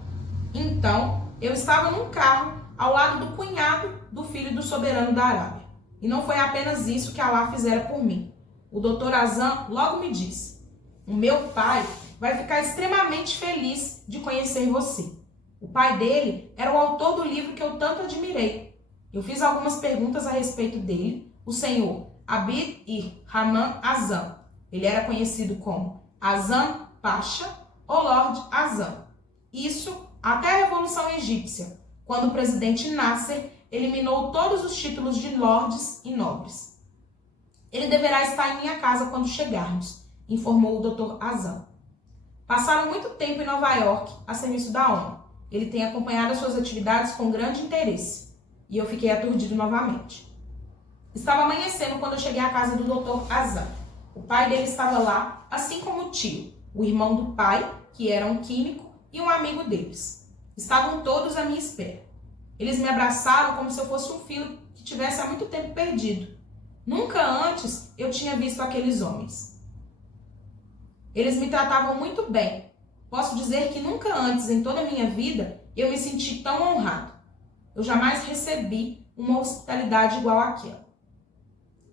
Então, eu estava num carro ao lado do cunhado do filho do soberano da Arábia. E não foi apenas isso que Allah fizera por mim. O Dr. Azam logo me disse: o meu pai vai ficar extremamente feliz de conhecer você. O pai dele era o autor do livro que eu tanto admirei. Eu fiz algumas perguntas a respeito dele, o senhor Abd-ir-Rahman Azam. Ele era conhecido como Azam Pasha ou Lord Azam. Isso até a Revolução Egípcia, quando o presidente Nasser eliminou todos os títulos de lordes e nobres. Ele deverá estar em minha casa quando chegarmos, informou o Dr. Azam. Passaram muito tempo em Nova York a serviço da ONU. Ele tem acompanhado as suas atividades com grande interesse. E eu fiquei aturdido novamente. Estava amanhecendo quando eu cheguei à casa do Dr. Azam. O pai dele estava lá, assim como o tio, o irmão do pai, que era um químico, e um amigo deles. Estavam todos à minha espera. Eles me abraçaram como se eu fosse um filho que tivesse há muito tempo perdido. Nunca antes eu tinha visto aqueles homens. Eles me tratavam muito bem. Posso dizer que nunca antes em toda a minha vida eu me senti tão honrado. Eu jamais recebi uma hospitalidade igual àquela.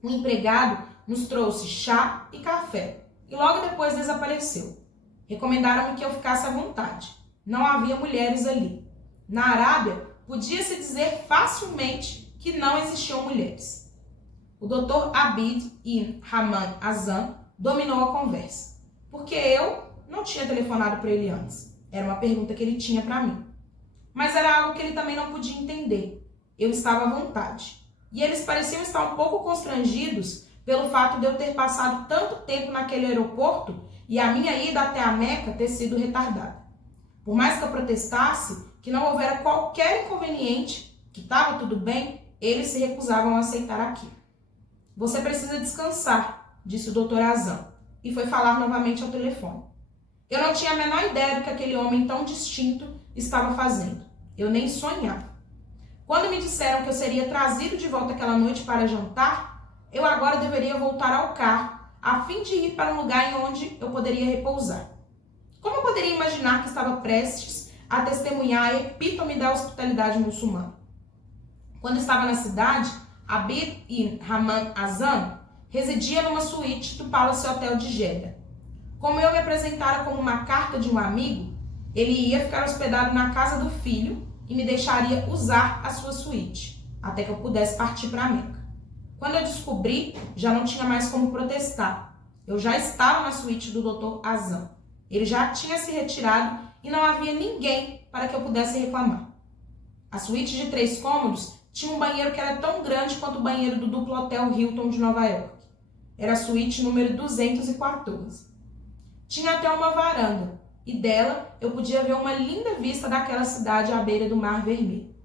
O empregado nos trouxe chá e café e logo depois desapareceu. Recomendaram-me que eu ficasse à vontade. Não havia mulheres ali. Na Arábia, podia-se dizer facilmente que não existiam mulheres. O Dr. Abd-ir-Rahman Azam dominou a conversa, porque eu não tinha telefonado para ele antes. Era uma pergunta que ele tinha para mim. Mas era algo que ele também não podia entender. Eu estava à vontade. E eles pareciam estar um pouco constrangidos pelo fato de eu ter passado tanto tempo naquele aeroporto e a minha ida até a Meca ter sido retardada. Por mais que eu protestasse que não houvera qualquer inconveniente, que estava tudo bem, eles se recusavam a aceitar aquilo. Você precisa descansar, disse o Dr. Azam, e foi falar novamente ao telefone. Eu não tinha a menor ideia do que aquele homem tão distinto estava fazendo. Eu nem sonhava. Quando me disseram que eu seria trazido de volta aquela noite para jantar, eu agora deveria voltar ao carro, a fim de ir para um lugar em onde eu poderia repousar. Como eu poderia imaginar que estava prestes a testemunhar a epítome da hospitalidade muçulmana? Quando estava na cidade, Abd-ir-Rahman Azam residia numa suíte do Palace Hotel de Jeddah. Como eu me apresentara como uma carta de um amigo, ele ia ficar hospedado na casa do filho e me deixaria usar a sua suíte, até que eu pudesse partir para a Meca. Quando eu descobri, já não tinha mais como protestar. Eu já estava na suíte do Dr. Azam. Ele já tinha se retirado e não havia ninguém para que eu pudesse reclamar. A suíte de 3 cômodos tinha um banheiro que era tão grande quanto o banheiro do duplo hotel Hilton de Nova York. Era a suíte número 214. Tinha até uma varanda, e dela eu podia ver uma linda vista daquela cidade à beira do Mar Vermelho.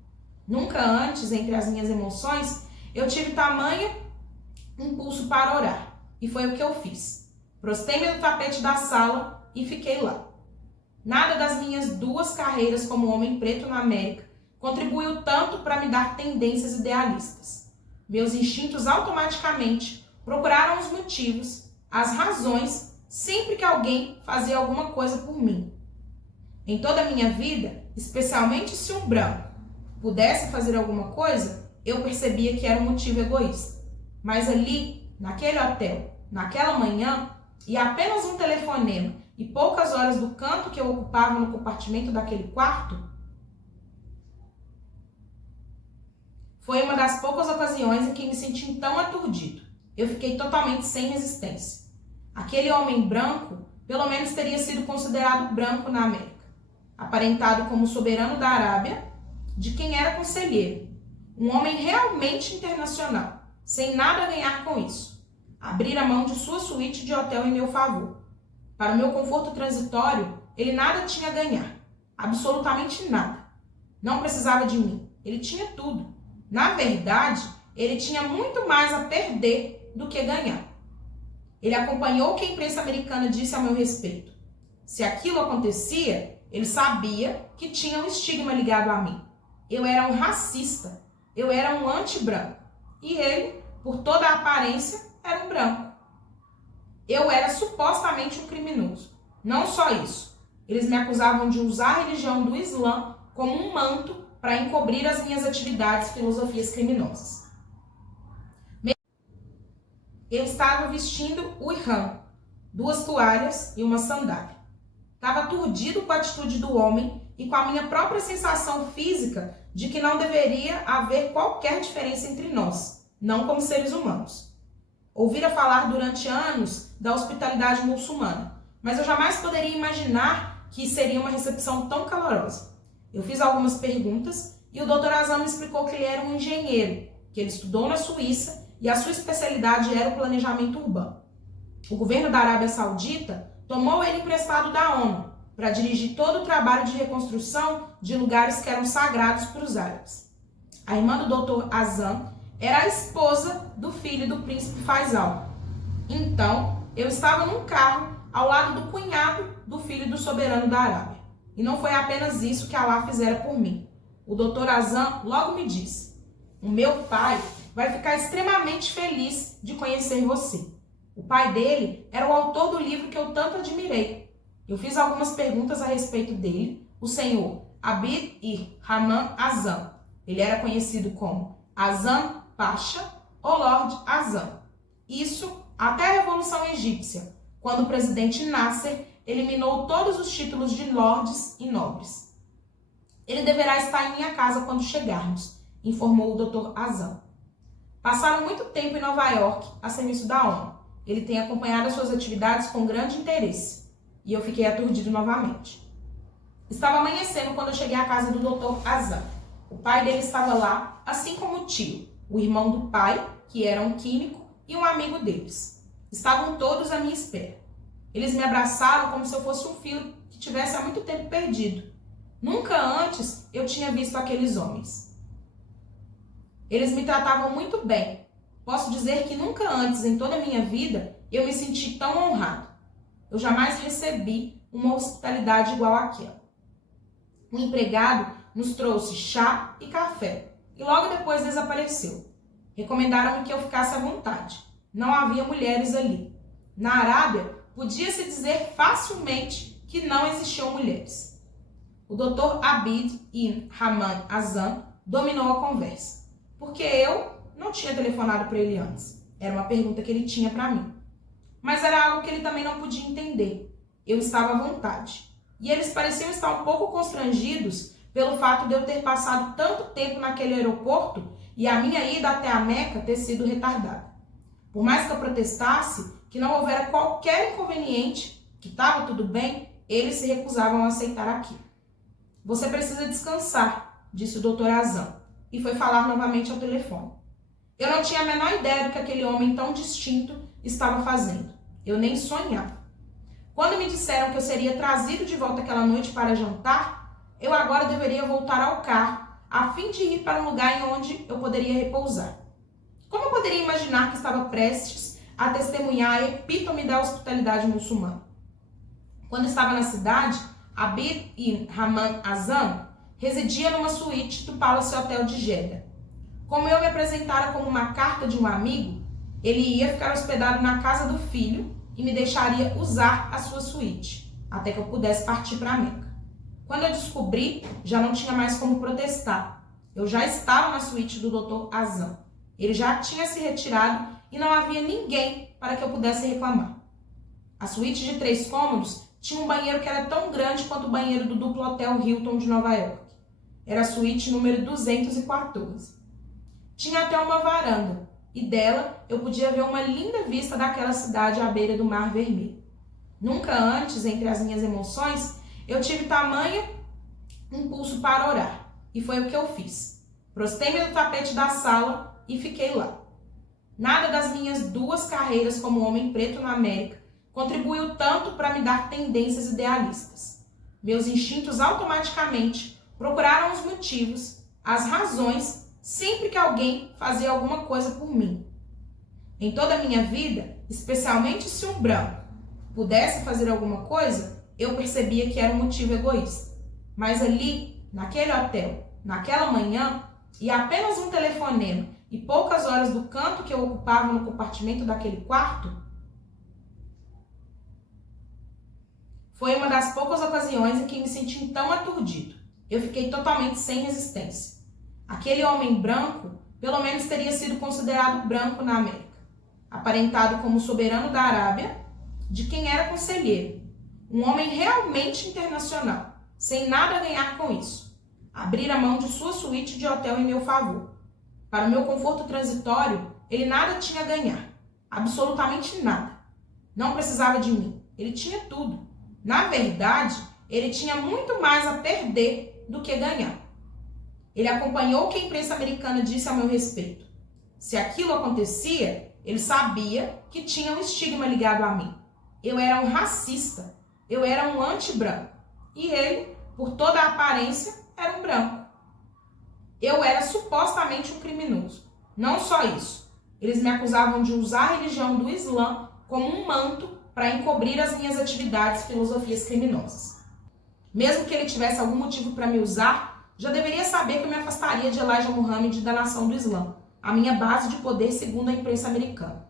Nunca antes, entre as minhas emoções, eu tive tamanho impulso para orar, e foi o que eu fiz. Prostei-me no tapete da sala e fiquei lá. Nada das minhas 2 carreiras como homem preto na América contribuiu tanto para me dar tendências idealistas. Meus instintos automaticamente procuraram os motivos, as razões, sempre que alguém fazia alguma coisa por mim. Em toda a minha vida, especialmente se um branco pudesse fazer alguma coisa, eu percebia que era um motivo egoísta. Mas ali, naquele hotel, naquela manhã, e apenas um telefonema e poucas horas do canto que eu ocupava no compartimento daquele quarto, Foi uma das poucas ocasiões em que me senti tão aturdido. Eu fiquei totalmente sem resistência. Aquele homem branco, pelo menos teria sido considerado branco na América, aparentado como soberano da Arábia, de quem era conselheiro. Um homem realmente internacional, sem nada a ganhar com isso. Abrir a mão de sua suíte de hotel em meu favor. Para o meu conforto transitório, ele nada tinha a ganhar. Absolutamente nada. Não precisava de mim. Ele tinha tudo. Na verdade, ele tinha muito mais a perder do que ganhar. Ele acompanhou o que a imprensa americana disse a meu respeito. Se aquilo acontecia, ele sabia que tinha um estigma ligado a mim. Eu era um racista. Eu era um anti-branco. E ele, por toda a aparência, era um branco. Eu era supostamente um criminoso. Não só isso. Eles me acusavam de usar a religião do Islã como um manto para encobrir as minhas atividades e filosofias criminosas. Eu estava vestindo o ihram, 2 toalhas e uma sandália. Estava aturdido com a atitude do homem e com a minha própria sensação física de que não deveria haver qualquer diferença entre nós, não como seres humanos. Ouvira falar durante anos da hospitalidade muçulmana, mas eu jamais poderia imaginar que seria uma recepção tão calorosa. Eu fiz algumas perguntas e o Dr. Azam me explicou que ele era um engenheiro, que ele estudou na Suíça e a sua especialidade era o planejamento urbano. O governo da Arábia Saudita tomou ele emprestado da ONU para dirigir todo o trabalho de reconstrução de lugares que eram sagrados para os árabes. A irmã do Dr. Azam era a esposa do filho do príncipe Faisal. Então, eu estava num carro ao lado do cunhado do filho do soberano da Arábia. E não foi apenas isso que Allah fizera por mim. O Dr. Azam logo me disse: o meu pai vai ficar extremamente feliz de conhecer você. O pai dele era o autor do livro que eu tanto admirei. Eu fiz algumas perguntas a respeito dele, o senhor Abd-ir-Rahman Azam. Ele era conhecido como Azam Pasha ou Lord Azam. Isso até a Revolução Egípcia, quando o presidente Nasser eliminou todos os títulos de lordes e nobres. Ele deverá estar em minha casa quando chegarmos, informou o Dr. Azam. Passaram muito tempo em Nova York a serviço da ONU. Ele tem acompanhado as suas atividades com grande interesse. E eu fiquei aturdido novamente. Estava amanhecendo quando eu cheguei à casa do Dr. Azam. O pai dele estava lá, assim como o tio, o irmão do pai, que era um químico, e um amigo deles. Estavam todos à minha espera. Eles me abraçaram como se eu fosse um filho que tivesse há muito tempo perdido. Nunca antes eu tinha visto aqueles homens. Eles me tratavam muito bem. Posso dizer que nunca antes em toda a minha vida eu me senti tão honrado. Eu jamais recebi uma hospitalidade igual àquela. O empregado nos trouxe chá e café e logo depois desapareceu. Recomendaram-me que eu ficasse à vontade. Não havia mulheres ali. Na Arábia, podia-se dizer facilmente que não existiam mulheres. O Dr. Abd-ir-Rahman Azam dominou a conversa, porque eu não tinha telefonado para ele antes. Era uma pergunta que ele tinha para mim. Mas era algo que ele também não podia entender. Eu estava à vontade. E eles pareciam estar um pouco constrangidos pelo fato de eu ter passado tanto tempo naquele aeroporto e a minha ida até a Meca ter sido retardada. Por mais que eu protestasse que não houvera qualquer inconveniente, que estava tudo bem, eles se recusavam a aceitar aquilo. Você precisa descansar, disse o Dr. Azam, e foi falar novamente ao telefone. Eu não tinha a menor ideia do que aquele homem tão distinto estava fazendo. Eu nem sonhava. Quando me disseram que eu seria trazido de volta aquela noite para jantar, eu agora deveria voltar ao carro, a fim de ir para um lugar em onde eu poderia repousar. Como eu poderia imaginar que estava prestes a testemunhar a epítome da hospitalidade muçulmana? Quando estava na cidade, Abd-ir-Rahman Azam residia numa suíte do Palace Hotel de Jeddah. Como eu me apresentara como uma carta de um amigo, ele ia ficar hospedado na casa do filho e me deixaria usar a sua suíte, até que eu pudesse partir para a Meca. Quando eu descobri, já não tinha mais como protestar. Eu já estava na suíte do Dr. Azam. Ele já tinha se retirado e não havia ninguém para que eu pudesse reclamar. A suíte de 3 cômodos tinha um banheiro que era tão grande quanto o banheiro do duplo hotel Hilton de Nova York. Era a suíte número 214. Tinha até uma varanda, e dela eu podia ver uma linda vista daquela cidade à beira do Mar Vermelho. Nunca antes, entre as minhas emoções, eu tive tamanho impulso para orar, e foi o que eu fiz. Prostei-me no tapete da sala e fiquei lá. Nada das minhas 2 carreiras como homem preto na América contribuiu tanto para me dar tendências idealistas. Meus instintos automaticamente procuraram os motivos, as razões, sempre que alguém fazia alguma coisa por mim. Em toda a minha vida, especialmente se um branco pudesse fazer alguma coisa, eu percebia que era um motivo egoísta. Mas ali, naquele hotel, naquela manhã, e apenas um telefonema e poucas horas do canto que eu ocupava no compartimento daquele quarto, foi uma das poucas ocasiões em que me senti tão aturdido. Eu fiquei totalmente sem resistência. Aquele homem branco, pelo menos teria sido considerado branco na América, aparentado como soberano da Arábia, de quem era conselheiro, um homem realmente internacional, sem nada a ganhar com isso. Abrir a mão de sua suíte de hotel em meu favor. Para o meu conforto transitório, ele nada tinha a ganhar, absolutamente nada. Não precisava de mim, ele tinha tudo. Na verdade, ele tinha muito mais a perder do que ganhar. Ele acompanhou o que a imprensa americana disse a meu respeito. Se aquilo acontecia, ele sabia que tinha um estigma ligado a mim. Eu era um racista, eu era um anti-branco. E ele, por toda a aparência, era um branco. Eu era supostamente um criminoso. Não só isso. Eles me acusavam de usar a religião do Islã como um manto para encobrir as minhas atividades e filosofias criminosas. Mesmo que ele tivesse algum motivo para me usar, já deveria saber que eu me afastaria de Elijah Muhammad da nação do Islã, a minha base de poder segundo a imprensa americana.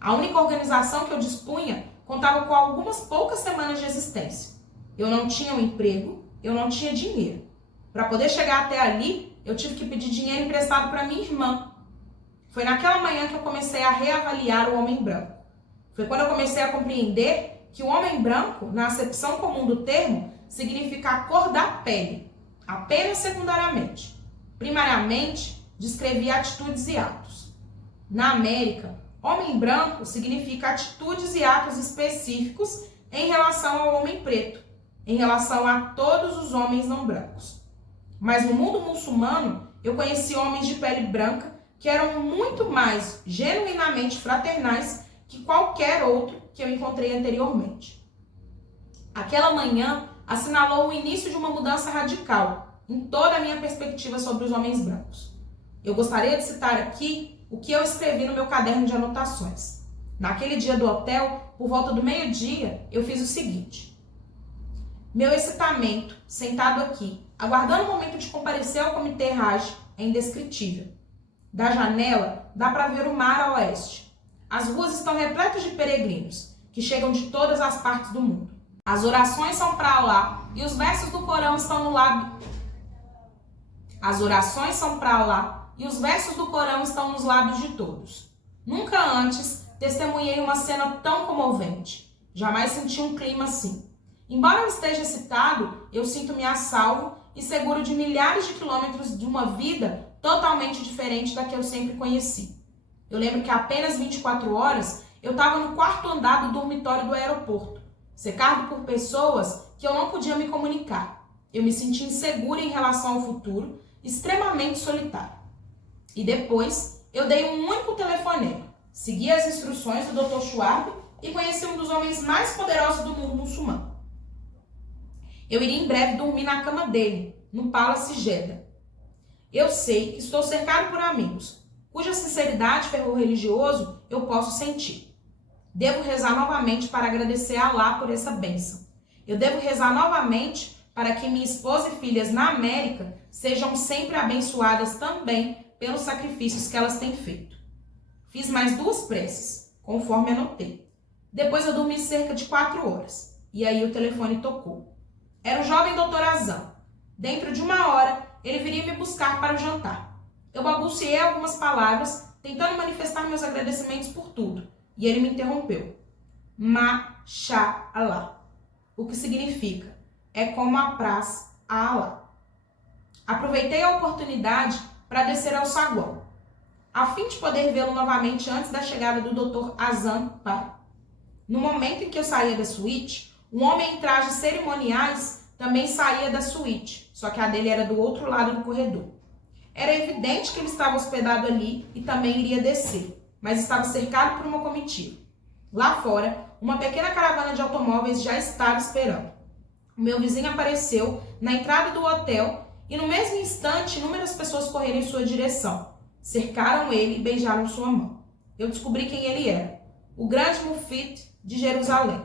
A única organização que eu dispunha contava com algumas poucas semanas de existência. Eu não tinha um emprego, eu não tinha dinheiro. Para poder chegar até ali, eu tive que pedir dinheiro emprestado para minha irmã. Foi naquela manhã que eu comecei a reavaliar o homem branco. Foi quando eu comecei a compreender que o homem branco, na acepção comum do termo, significa a cor da pele, apenas secundariamente. Primariamente, descrevia atitudes e atos. Na América, homem branco significa atitudes e atos específicos em relação ao homem preto, em relação a todos os homens não brancos. Mas no mundo muçulmano, eu conheci homens de pele branca que eram muito mais genuinamente fraternais que qualquer outro que eu encontrei anteriormente. Aquela manhã assinalou o início de uma mudança radical em toda a minha perspectiva sobre os homens brancos. Eu gostaria de citar aqui o que eu escrevi no meu caderno de anotações. Naquele dia do hotel, por volta do meio-dia, eu fiz o seguinte. Meu excitamento, sentado aqui, aguardando o momento de comparecer ao Comitê Hajj, é indescritível. Da janela, dá para ver o mar a oeste. As ruas estão repletas de peregrinos, que chegam de todas as partes do mundo. As orações são para Alá e os versos do Corão estão no lado. As orações são para Alá e os versos do Corão estão nos lábios de todos. Nunca antes testemunhei uma cena tão comovente. Jamais senti um clima assim. Embora eu esteja excitado, eu sinto-me a salvo e seguro de milhares de quilômetros de uma vida totalmente diferente da que eu sempre conheci. Eu lembro que há apenas 24 horas eu estava no 4º andar do dormitório do aeroporto, cercado por pessoas que eu não podia me comunicar. Eu me senti insegura em relação ao futuro, extremamente solitária. E depois eu dei um único telefonema, segui as instruções do Dr. Schwab e conheci um dos homens mais poderosos do mundo muçulmano. Eu iria em breve dormir na cama dele, no Palace Jeddah. Eu sei que estou cercado por amigos, cuja sinceridade e fervor religioso eu posso sentir. Devo rezar novamente para agradecer a Allah por essa bênção. Eu devo rezar novamente para que minha esposa e filhas na América sejam sempre abençoadas também pelos sacrifícios que elas têm feito. Fiz mais 2 preces, conforme anotei. Depois eu dormi cerca de 4 horas, e aí o telefone tocou. Era o jovem Dr. Azam. Dentro de 1 hora, ele viria me buscar para o jantar. Eu balbuciei algumas palavras, tentando manifestar meus agradecimentos por tudo, e ele me interrompeu. Mashallah, o que significa, é como apraz a Allah. Aproveitei a oportunidade para descer ao saguão. a fim de poder vê-lo novamente antes da chegada do Dr. Azam Pai. No momento em que eu saía da suíte, um homem em trajes cerimoniais também saía da suíte, só que a dele era do outro lado do corredor. Era evidente que ele estava hospedado ali e também iria descer, mas estava cercado por uma comitiva. Lá fora, uma pequena caravana de automóveis já estava esperando. O meu vizinho apareceu na entrada do hotel e no mesmo instante inúmeras pessoas correram em sua direção. Cercaram ele e beijaram sua mão. Eu descobri quem ele era, o grande mufti de Jerusalém.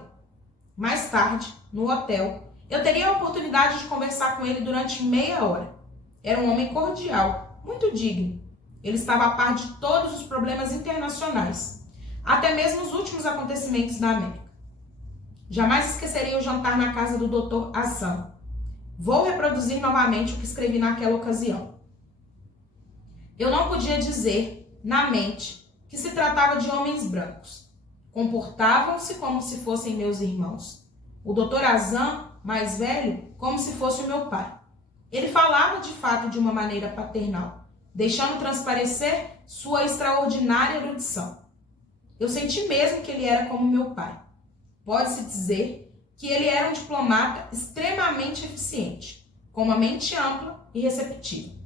Mais tarde, no hotel, eu teria a oportunidade de conversar com ele durante meia hora. Era um homem cordial, muito digno. Ele estava a par de todos os problemas internacionais, até mesmo os últimos acontecimentos da América. Jamais esquecerei o jantar na casa do Dr. Azam. Vou reproduzir novamente o que escrevi naquela ocasião. Eu não podia dizer, na mente, que se tratava de homens brancos. Comportavam-se como se fossem meus irmãos. O Dr. Azam, mais velho, como se fosse o meu pai. Ele falava de fato de uma maneira paternal, deixando transparecer sua extraordinária erudição. Eu senti mesmo que ele era como meu pai. Pode-se dizer que ele era um diplomata extremamente eficiente, com uma mente ampla e receptiva.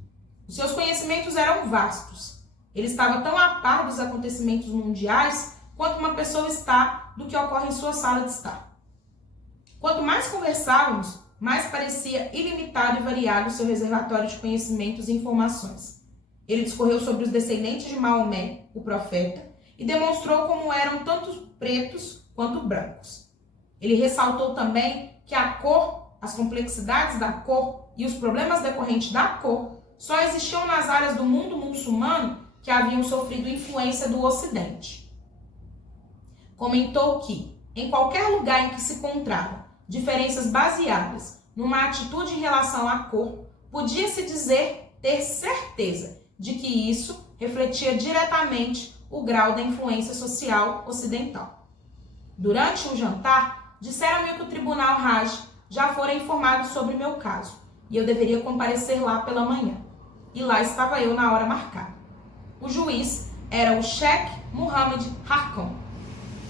Os seus conhecimentos eram vastos. Ele estava tão a par dos acontecimentos mundiais quanto uma pessoa está do que ocorre em sua sala de estar. Quanto mais conversávamos, mais parecia ilimitado e variado o seu reservatório de conhecimentos e informações. Ele discorreu sobre os descendentes de Maomé, o profeta, e demonstrou como eram tanto pretos quanto brancos. Ele ressaltou também que a cor, as complexidades da cor e os problemas decorrentes da cor só existiam nas áreas do mundo muçulmano que haviam sofrido influência do Ocidente. Comentou que, em qualquer lugar em que se encontravam diferenças baseadas numa atitude em relação à cor, podia-se dizer ter certeza de que isso refletia diretamente o grau da influência social ocidental. Durante o jantar, disseram-me que o tribunal Hajj já fora informado sobre meu caso e eu deveria comparecer lá pela manhã. E lá estava eu na hora marcada. O juiz era o Sheikh Mohammed Harkon.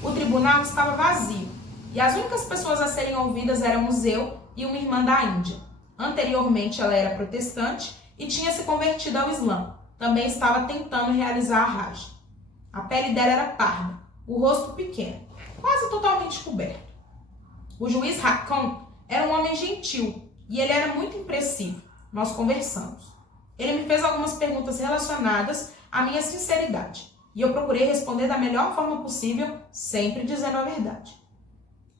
O tribunal estava vazio e as únicas pessoas a serem ouvidas éramos eu e uma irmã da Índia. Anteriormente ela era protestante e tinha se convertido ao Islã. Também estava tentando realizar a Hajj. A pele dela era parda, o rosto pequeno, quase totalmente coberto. O juiz Harkon era um homem gentil e ele era muito impressivo. Nós conversamos. Ele me fez algumas perguntas relacionadas à minha sinceridade e eu procurei responder da melhor forma possível, sempre dizendo a verdade.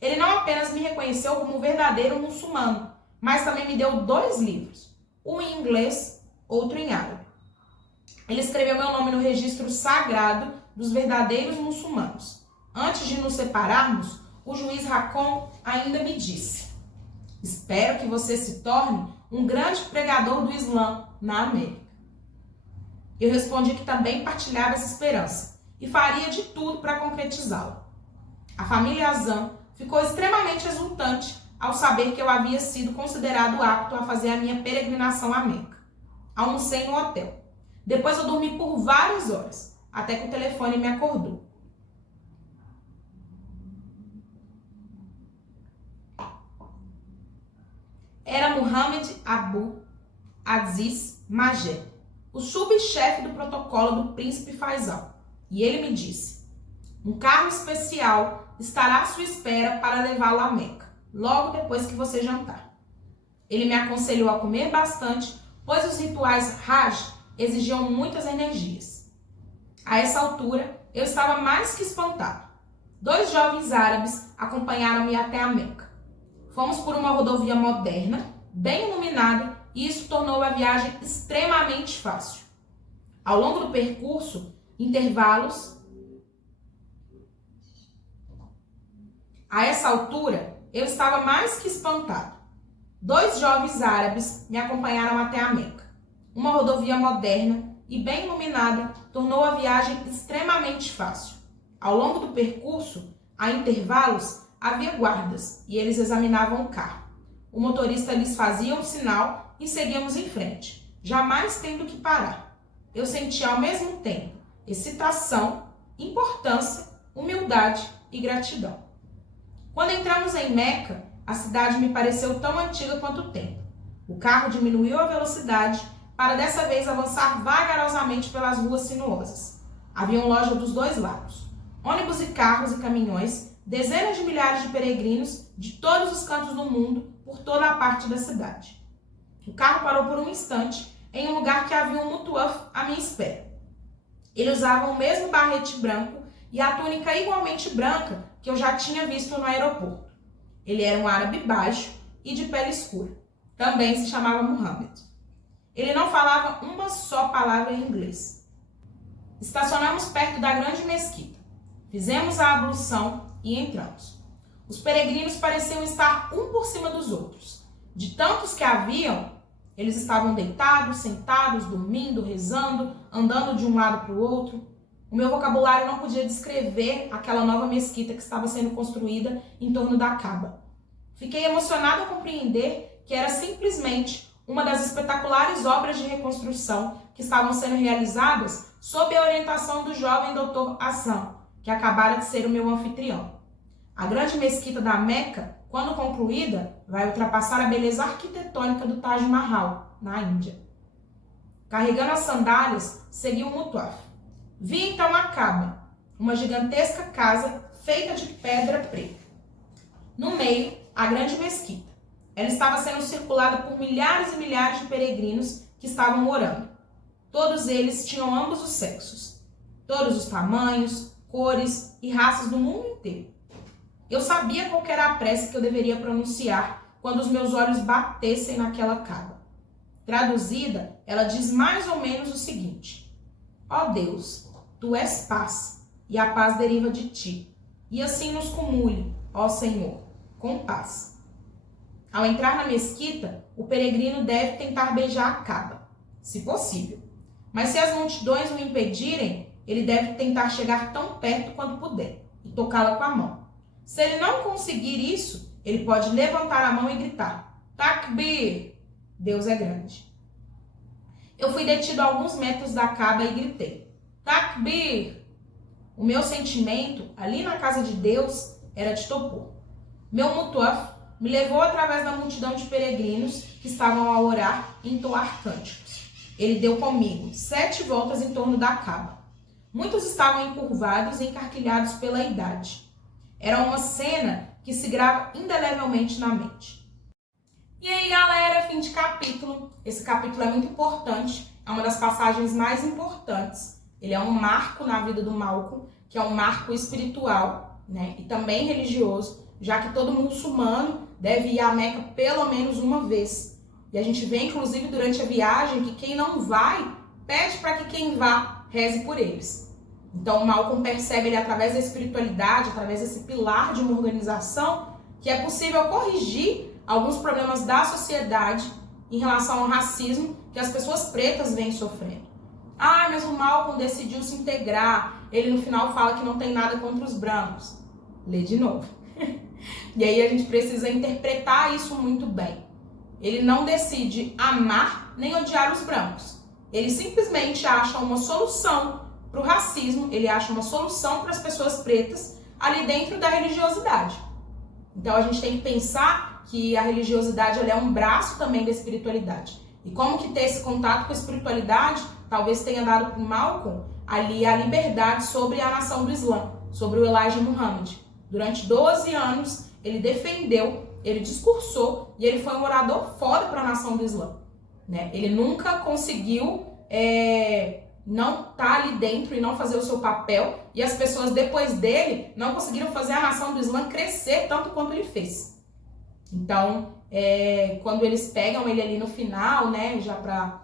Ele não apenas me reconheceu como um verdadeiro muçulmano, mas também me deu 2 livros, um em inglês, outro em árabe. Ele escreveu meu nome no registro sagrado dos verdadeiros muçulmanos. Antes de nos separarmos, o juiz Harkon ainda me disse: espero que você se torne um grande pregador do Islã na América. Eu respondi que também partilhava essa esperança e faria de tudo para concretizá-la. A família Azam ficou extremamente exultante ao saber que eu havia sido considerado apto a fazer a minha peregrinação a Meca. Almocei no hotel. Depois eu dormi por várias horas, até que o telefone me acordou. Era Mohammed Abu Aziz Majed, o subchefe do protocolo do príncipe Faisal, e ele me disse: um carro especial estará à sua espera para levá-lo a Meca, logo depois que você jantar. Ele me aconselhou a comer bastante, pois os rituais Hajj exigiam muitas energias. A essa altura, eu estava mais que espantado. 2 jovens árabes acompanharam-me até a Meca. Fomos por uma rodovia moderna, bem iluminada, e isso tornou a viagem extremamente fácil. Ao longo do percurso, intervalos. A essa altura, eu estava mais que espantado. 2 jovens árabes me acompanharam até a Meca. Uma rodovia moderna e bem iluminada tornou a viagem extremamente fácil. Ao longo do percurso, a intervalos, havia guardas e eles examinavam o carro. O motorista lhes fazia um sinal e seguíamos em frente, jamais tendo que parar. Eu sentia ao mesmo tempo excitação, importância, humildade e gratidão. Quando entramos em Meca, a cidade me pareceu tão antiga quanto o tempo. O carro diminuiu a velocidade para dessa vez avançar vagarosamente pelas ruas sinuosas. Haviam lojas dos dois lados, ônibus e carros e caminhões, dezenas de milhares de peregrinos de todos os cantos do mundo, por toda a parte da cidade. O carro parou por um instante em um lugar que havia um mutuaf à minha espera. Ele usava o mesmo barrete branco e a túnica igualmente branca que eu já tinha visto no aeroporto. Ele era um árabe baixo e de pele escura. Também se chamava Muhammad. Ele não falava uma só palavra em inglês. Estacionamos perto da grande mesquita. Fizemos a ablução e entramos. Os peregrinos pareciam estar um por cima dos outros. De tantos que haviam, eles estavam deitados, sentados, dormindo, rezando, andando de um lado para o outro. O meu vocabulário não podia descrever aquela nova mesquita que estava sendo construída em torno da Kaaba. Fiquei emocionada ao compreender que era simplesmente uma das espetaculares obras de reconstrução que estavam sendo realizadas sob a orientação do jovem Dr. Hassan, que acabara de ser o meu anfitrião. A grande mesquita da Meca, quando concluída, vai ultrapassar a beleza arquitetônica do Taj Mahal, na Índia. Carregando as sandálias, segui o mutuaf. Vi então a Kaaba, uma gigantesca casa feita de pedra preta. No meio, a grande mesquita. Ela estava sendo circulada por milhares e milhares de peregrinos que estavam orando. Todos eles tinham ambos os sexos, todos os tamanhos, cores e raças do mundo inteiro. Eu sabia qual era a prece que eu deveria pronunciar quando os meus olhos batessem naquela Kaaba. Traduzida, ela diz mais ou menos o seguinte: ó Deus, tu és paz, e a paz deriva de ti. E assim nos cumule, ó Senhor, com paz. Ao entrar na mesquita, o peregrino deve tentar beijar a Kaaba, se possível. Mas se as multidões o impedirem, ele deve tentar chegar tão perto quanto puder e tocá-la com a mão. Se ele não conseguir isso, ele pode levantar a mão e gritar: Takbir! Deus é grande. Eu fui detido a alguns metros da Kaaba e gritei: Takbir! O meu sentimento, ali na casa de Deus, era de topor. Meu mutuaf me levou através da multidão de peregrinos que estavam a orar e entoar cânticos. Ele deu comigo 7 voltas em torno da Kaaba. Muitos estavam encurvados e encarquilhados pela idade. Era uma cena que se grava indelevelmente na mente. E aí, galera, fim de capítulo. Esse capítulo é muito importante, é uma das passagens mais importantes. Ele é um marco na vida do Malcolm, que é um marco espiritual, né, e também religioso, já que todo muçulmano deve ir a Meca pelo menos uma vez. E a gente vê, inclusive, durante a viagem, que quem não vai, pede para que quem vá reze por eles. Então, Malcolm percebe ele, através da espiritualidade, através desse pilar de uma organização, que é possível corrigir alguns problemas da sociedade em relação ao racismo que as pessoas pretas vêm sofrendo. Ah, mas o Malcolm decidiu se integrar. Ele, no final, fala que não tem nada contra os brancos. Lê de novo. E aí a gente precisa interpretar isso muito bem. Ele não decide amar nem odiar os brancos. Ele simplesmente acha uma solução para o racismo, ele acha uma solução para as pessoas pretas ali dentro da religiosidade. Então a gente tem que pensar que a religiosidade ela é um braço também da espiritualidade. E como que ter esse contato com a espiritualidade talvez tenha dado para o Malcolm ali a liberdade sobre a nação do Islã, sobre o Elijah Muhammad. Durante 12 anos ele defendeu, ele discursou e ele foi um orador foda para a nação do Islã, né? Ele nunca conseguiu não estar ali dentro e não fazer o seu papel, e as pessoas depois dele não conseguiram fazer a nação do Islã crescer tanto quanto ele fez. Então, quando eles pegam ele ali no final, né, já para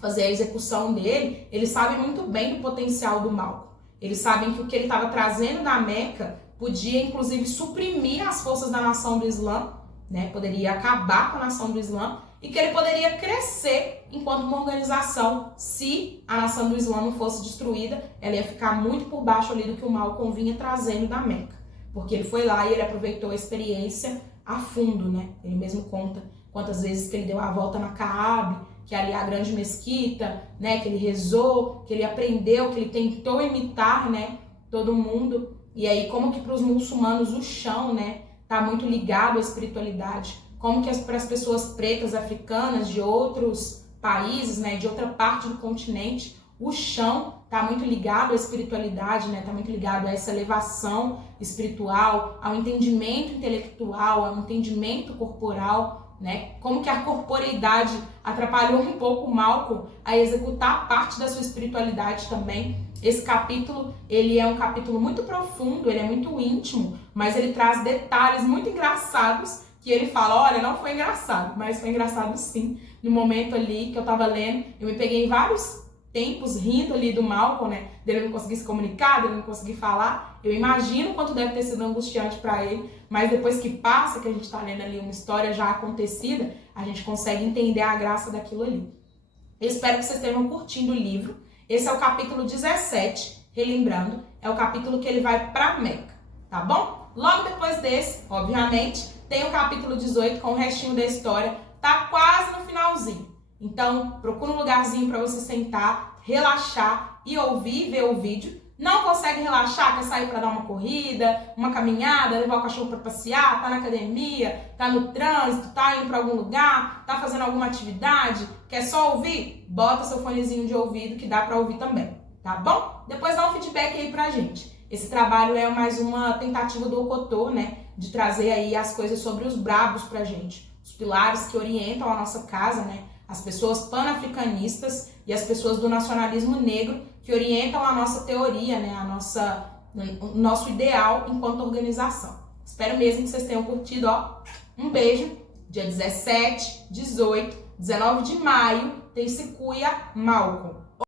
fazer a execução dele, eles sabem muito bem do potencial do Malcolm. Eles sabem que o que ele estava trazendo da Meca podia, inclusive, suprimir as forças da nação do Islã, né, poderia acabar com a nação do Islã, e que ele poderia crescer enquanto uma organização. Se a nação do Islã não fosse destruída, ela ia ficar muito por baixo ali do que o Malcolm vinha trazendo da Meca. Porque ele foi lá e ele aproveitou a experiência a fundo, né? Ele mesmo conta quantas vezes que ele deu a volta na Kaaba, que é ali a grande mesquita, né, que ele rezou, que ele aprendeu, que ele tentou imitar, né, todo mundo. E aí como que para os muçulmanos o chão, né, tá muito ligado à espiritualidade. Como que para as pessoas pretas africanas de outros países, né, de outra parte do continente, o chão tá muito ligado à espiritualidade, né, tá muito ligado a essa elevação espiritual, ao entendimento intelectual, ao entendimento corporal, né? Como que a corporeidade atrapalhou um pouco o Malcolm a executar parte da sua espiritualidade também. Esse capítulo, ele é um capítulo muito profundo, ele é muito íntimo, mas ele traz detalhes muito engraçados que ele fala, olha, não foi engraçado, mas foi engraçado sim. No momento ali que eu tava lendo, eu me peguei em vários tempos rindo ali do Malcolm, né? Dele não conseguir se comunicar, dele não conseguir falar. Eu imagino quanto deve ter sido angustiante para ele, mas depois que passa, que a gente tá lendo ali uma história já acontecida, a gente consegue entender a graça daquilo ali. Eu espero que vocês estejam curtindo o livro. Esse é o capítulo 17, relembrando, é o capítulo que ele vai para Meca, tá bom? Logo depois desse, obviamente, tem o capítulo 18 com o restinho da história, tá quase no finalzinho. Então, procura um lugarzinho para você sentar, relaxar e ouvir, ver o vídeo. Não consegue relaxar, quer sair para dar uma corrida, uma caminhada, levar o cachorro para passear, tá na academia, tá no trânsito, tá indo para algum lugar, tá fazendo alguma atividade, quer só ouvir? Bota seu fonezinho de ouvido que dá para ouvir também, tá bom? Depois dá um feedback aí pra gente. Esse trabalho é mais uma tentativa do Ocotô, né, de trazer aí as coisas sobre os brabos pra gente, os pilares que orientam a nossa casa, né, as pessoas panafricanistas e as pessoas do nacionalismo negro que orientam a nossa teoria, né, o nosso ideal enquanto organização. Espero mesmo que vocês tenham curtido, ó. Um beijo. Dia 17, 18, 19 de maio tem Sequoia Malcolm.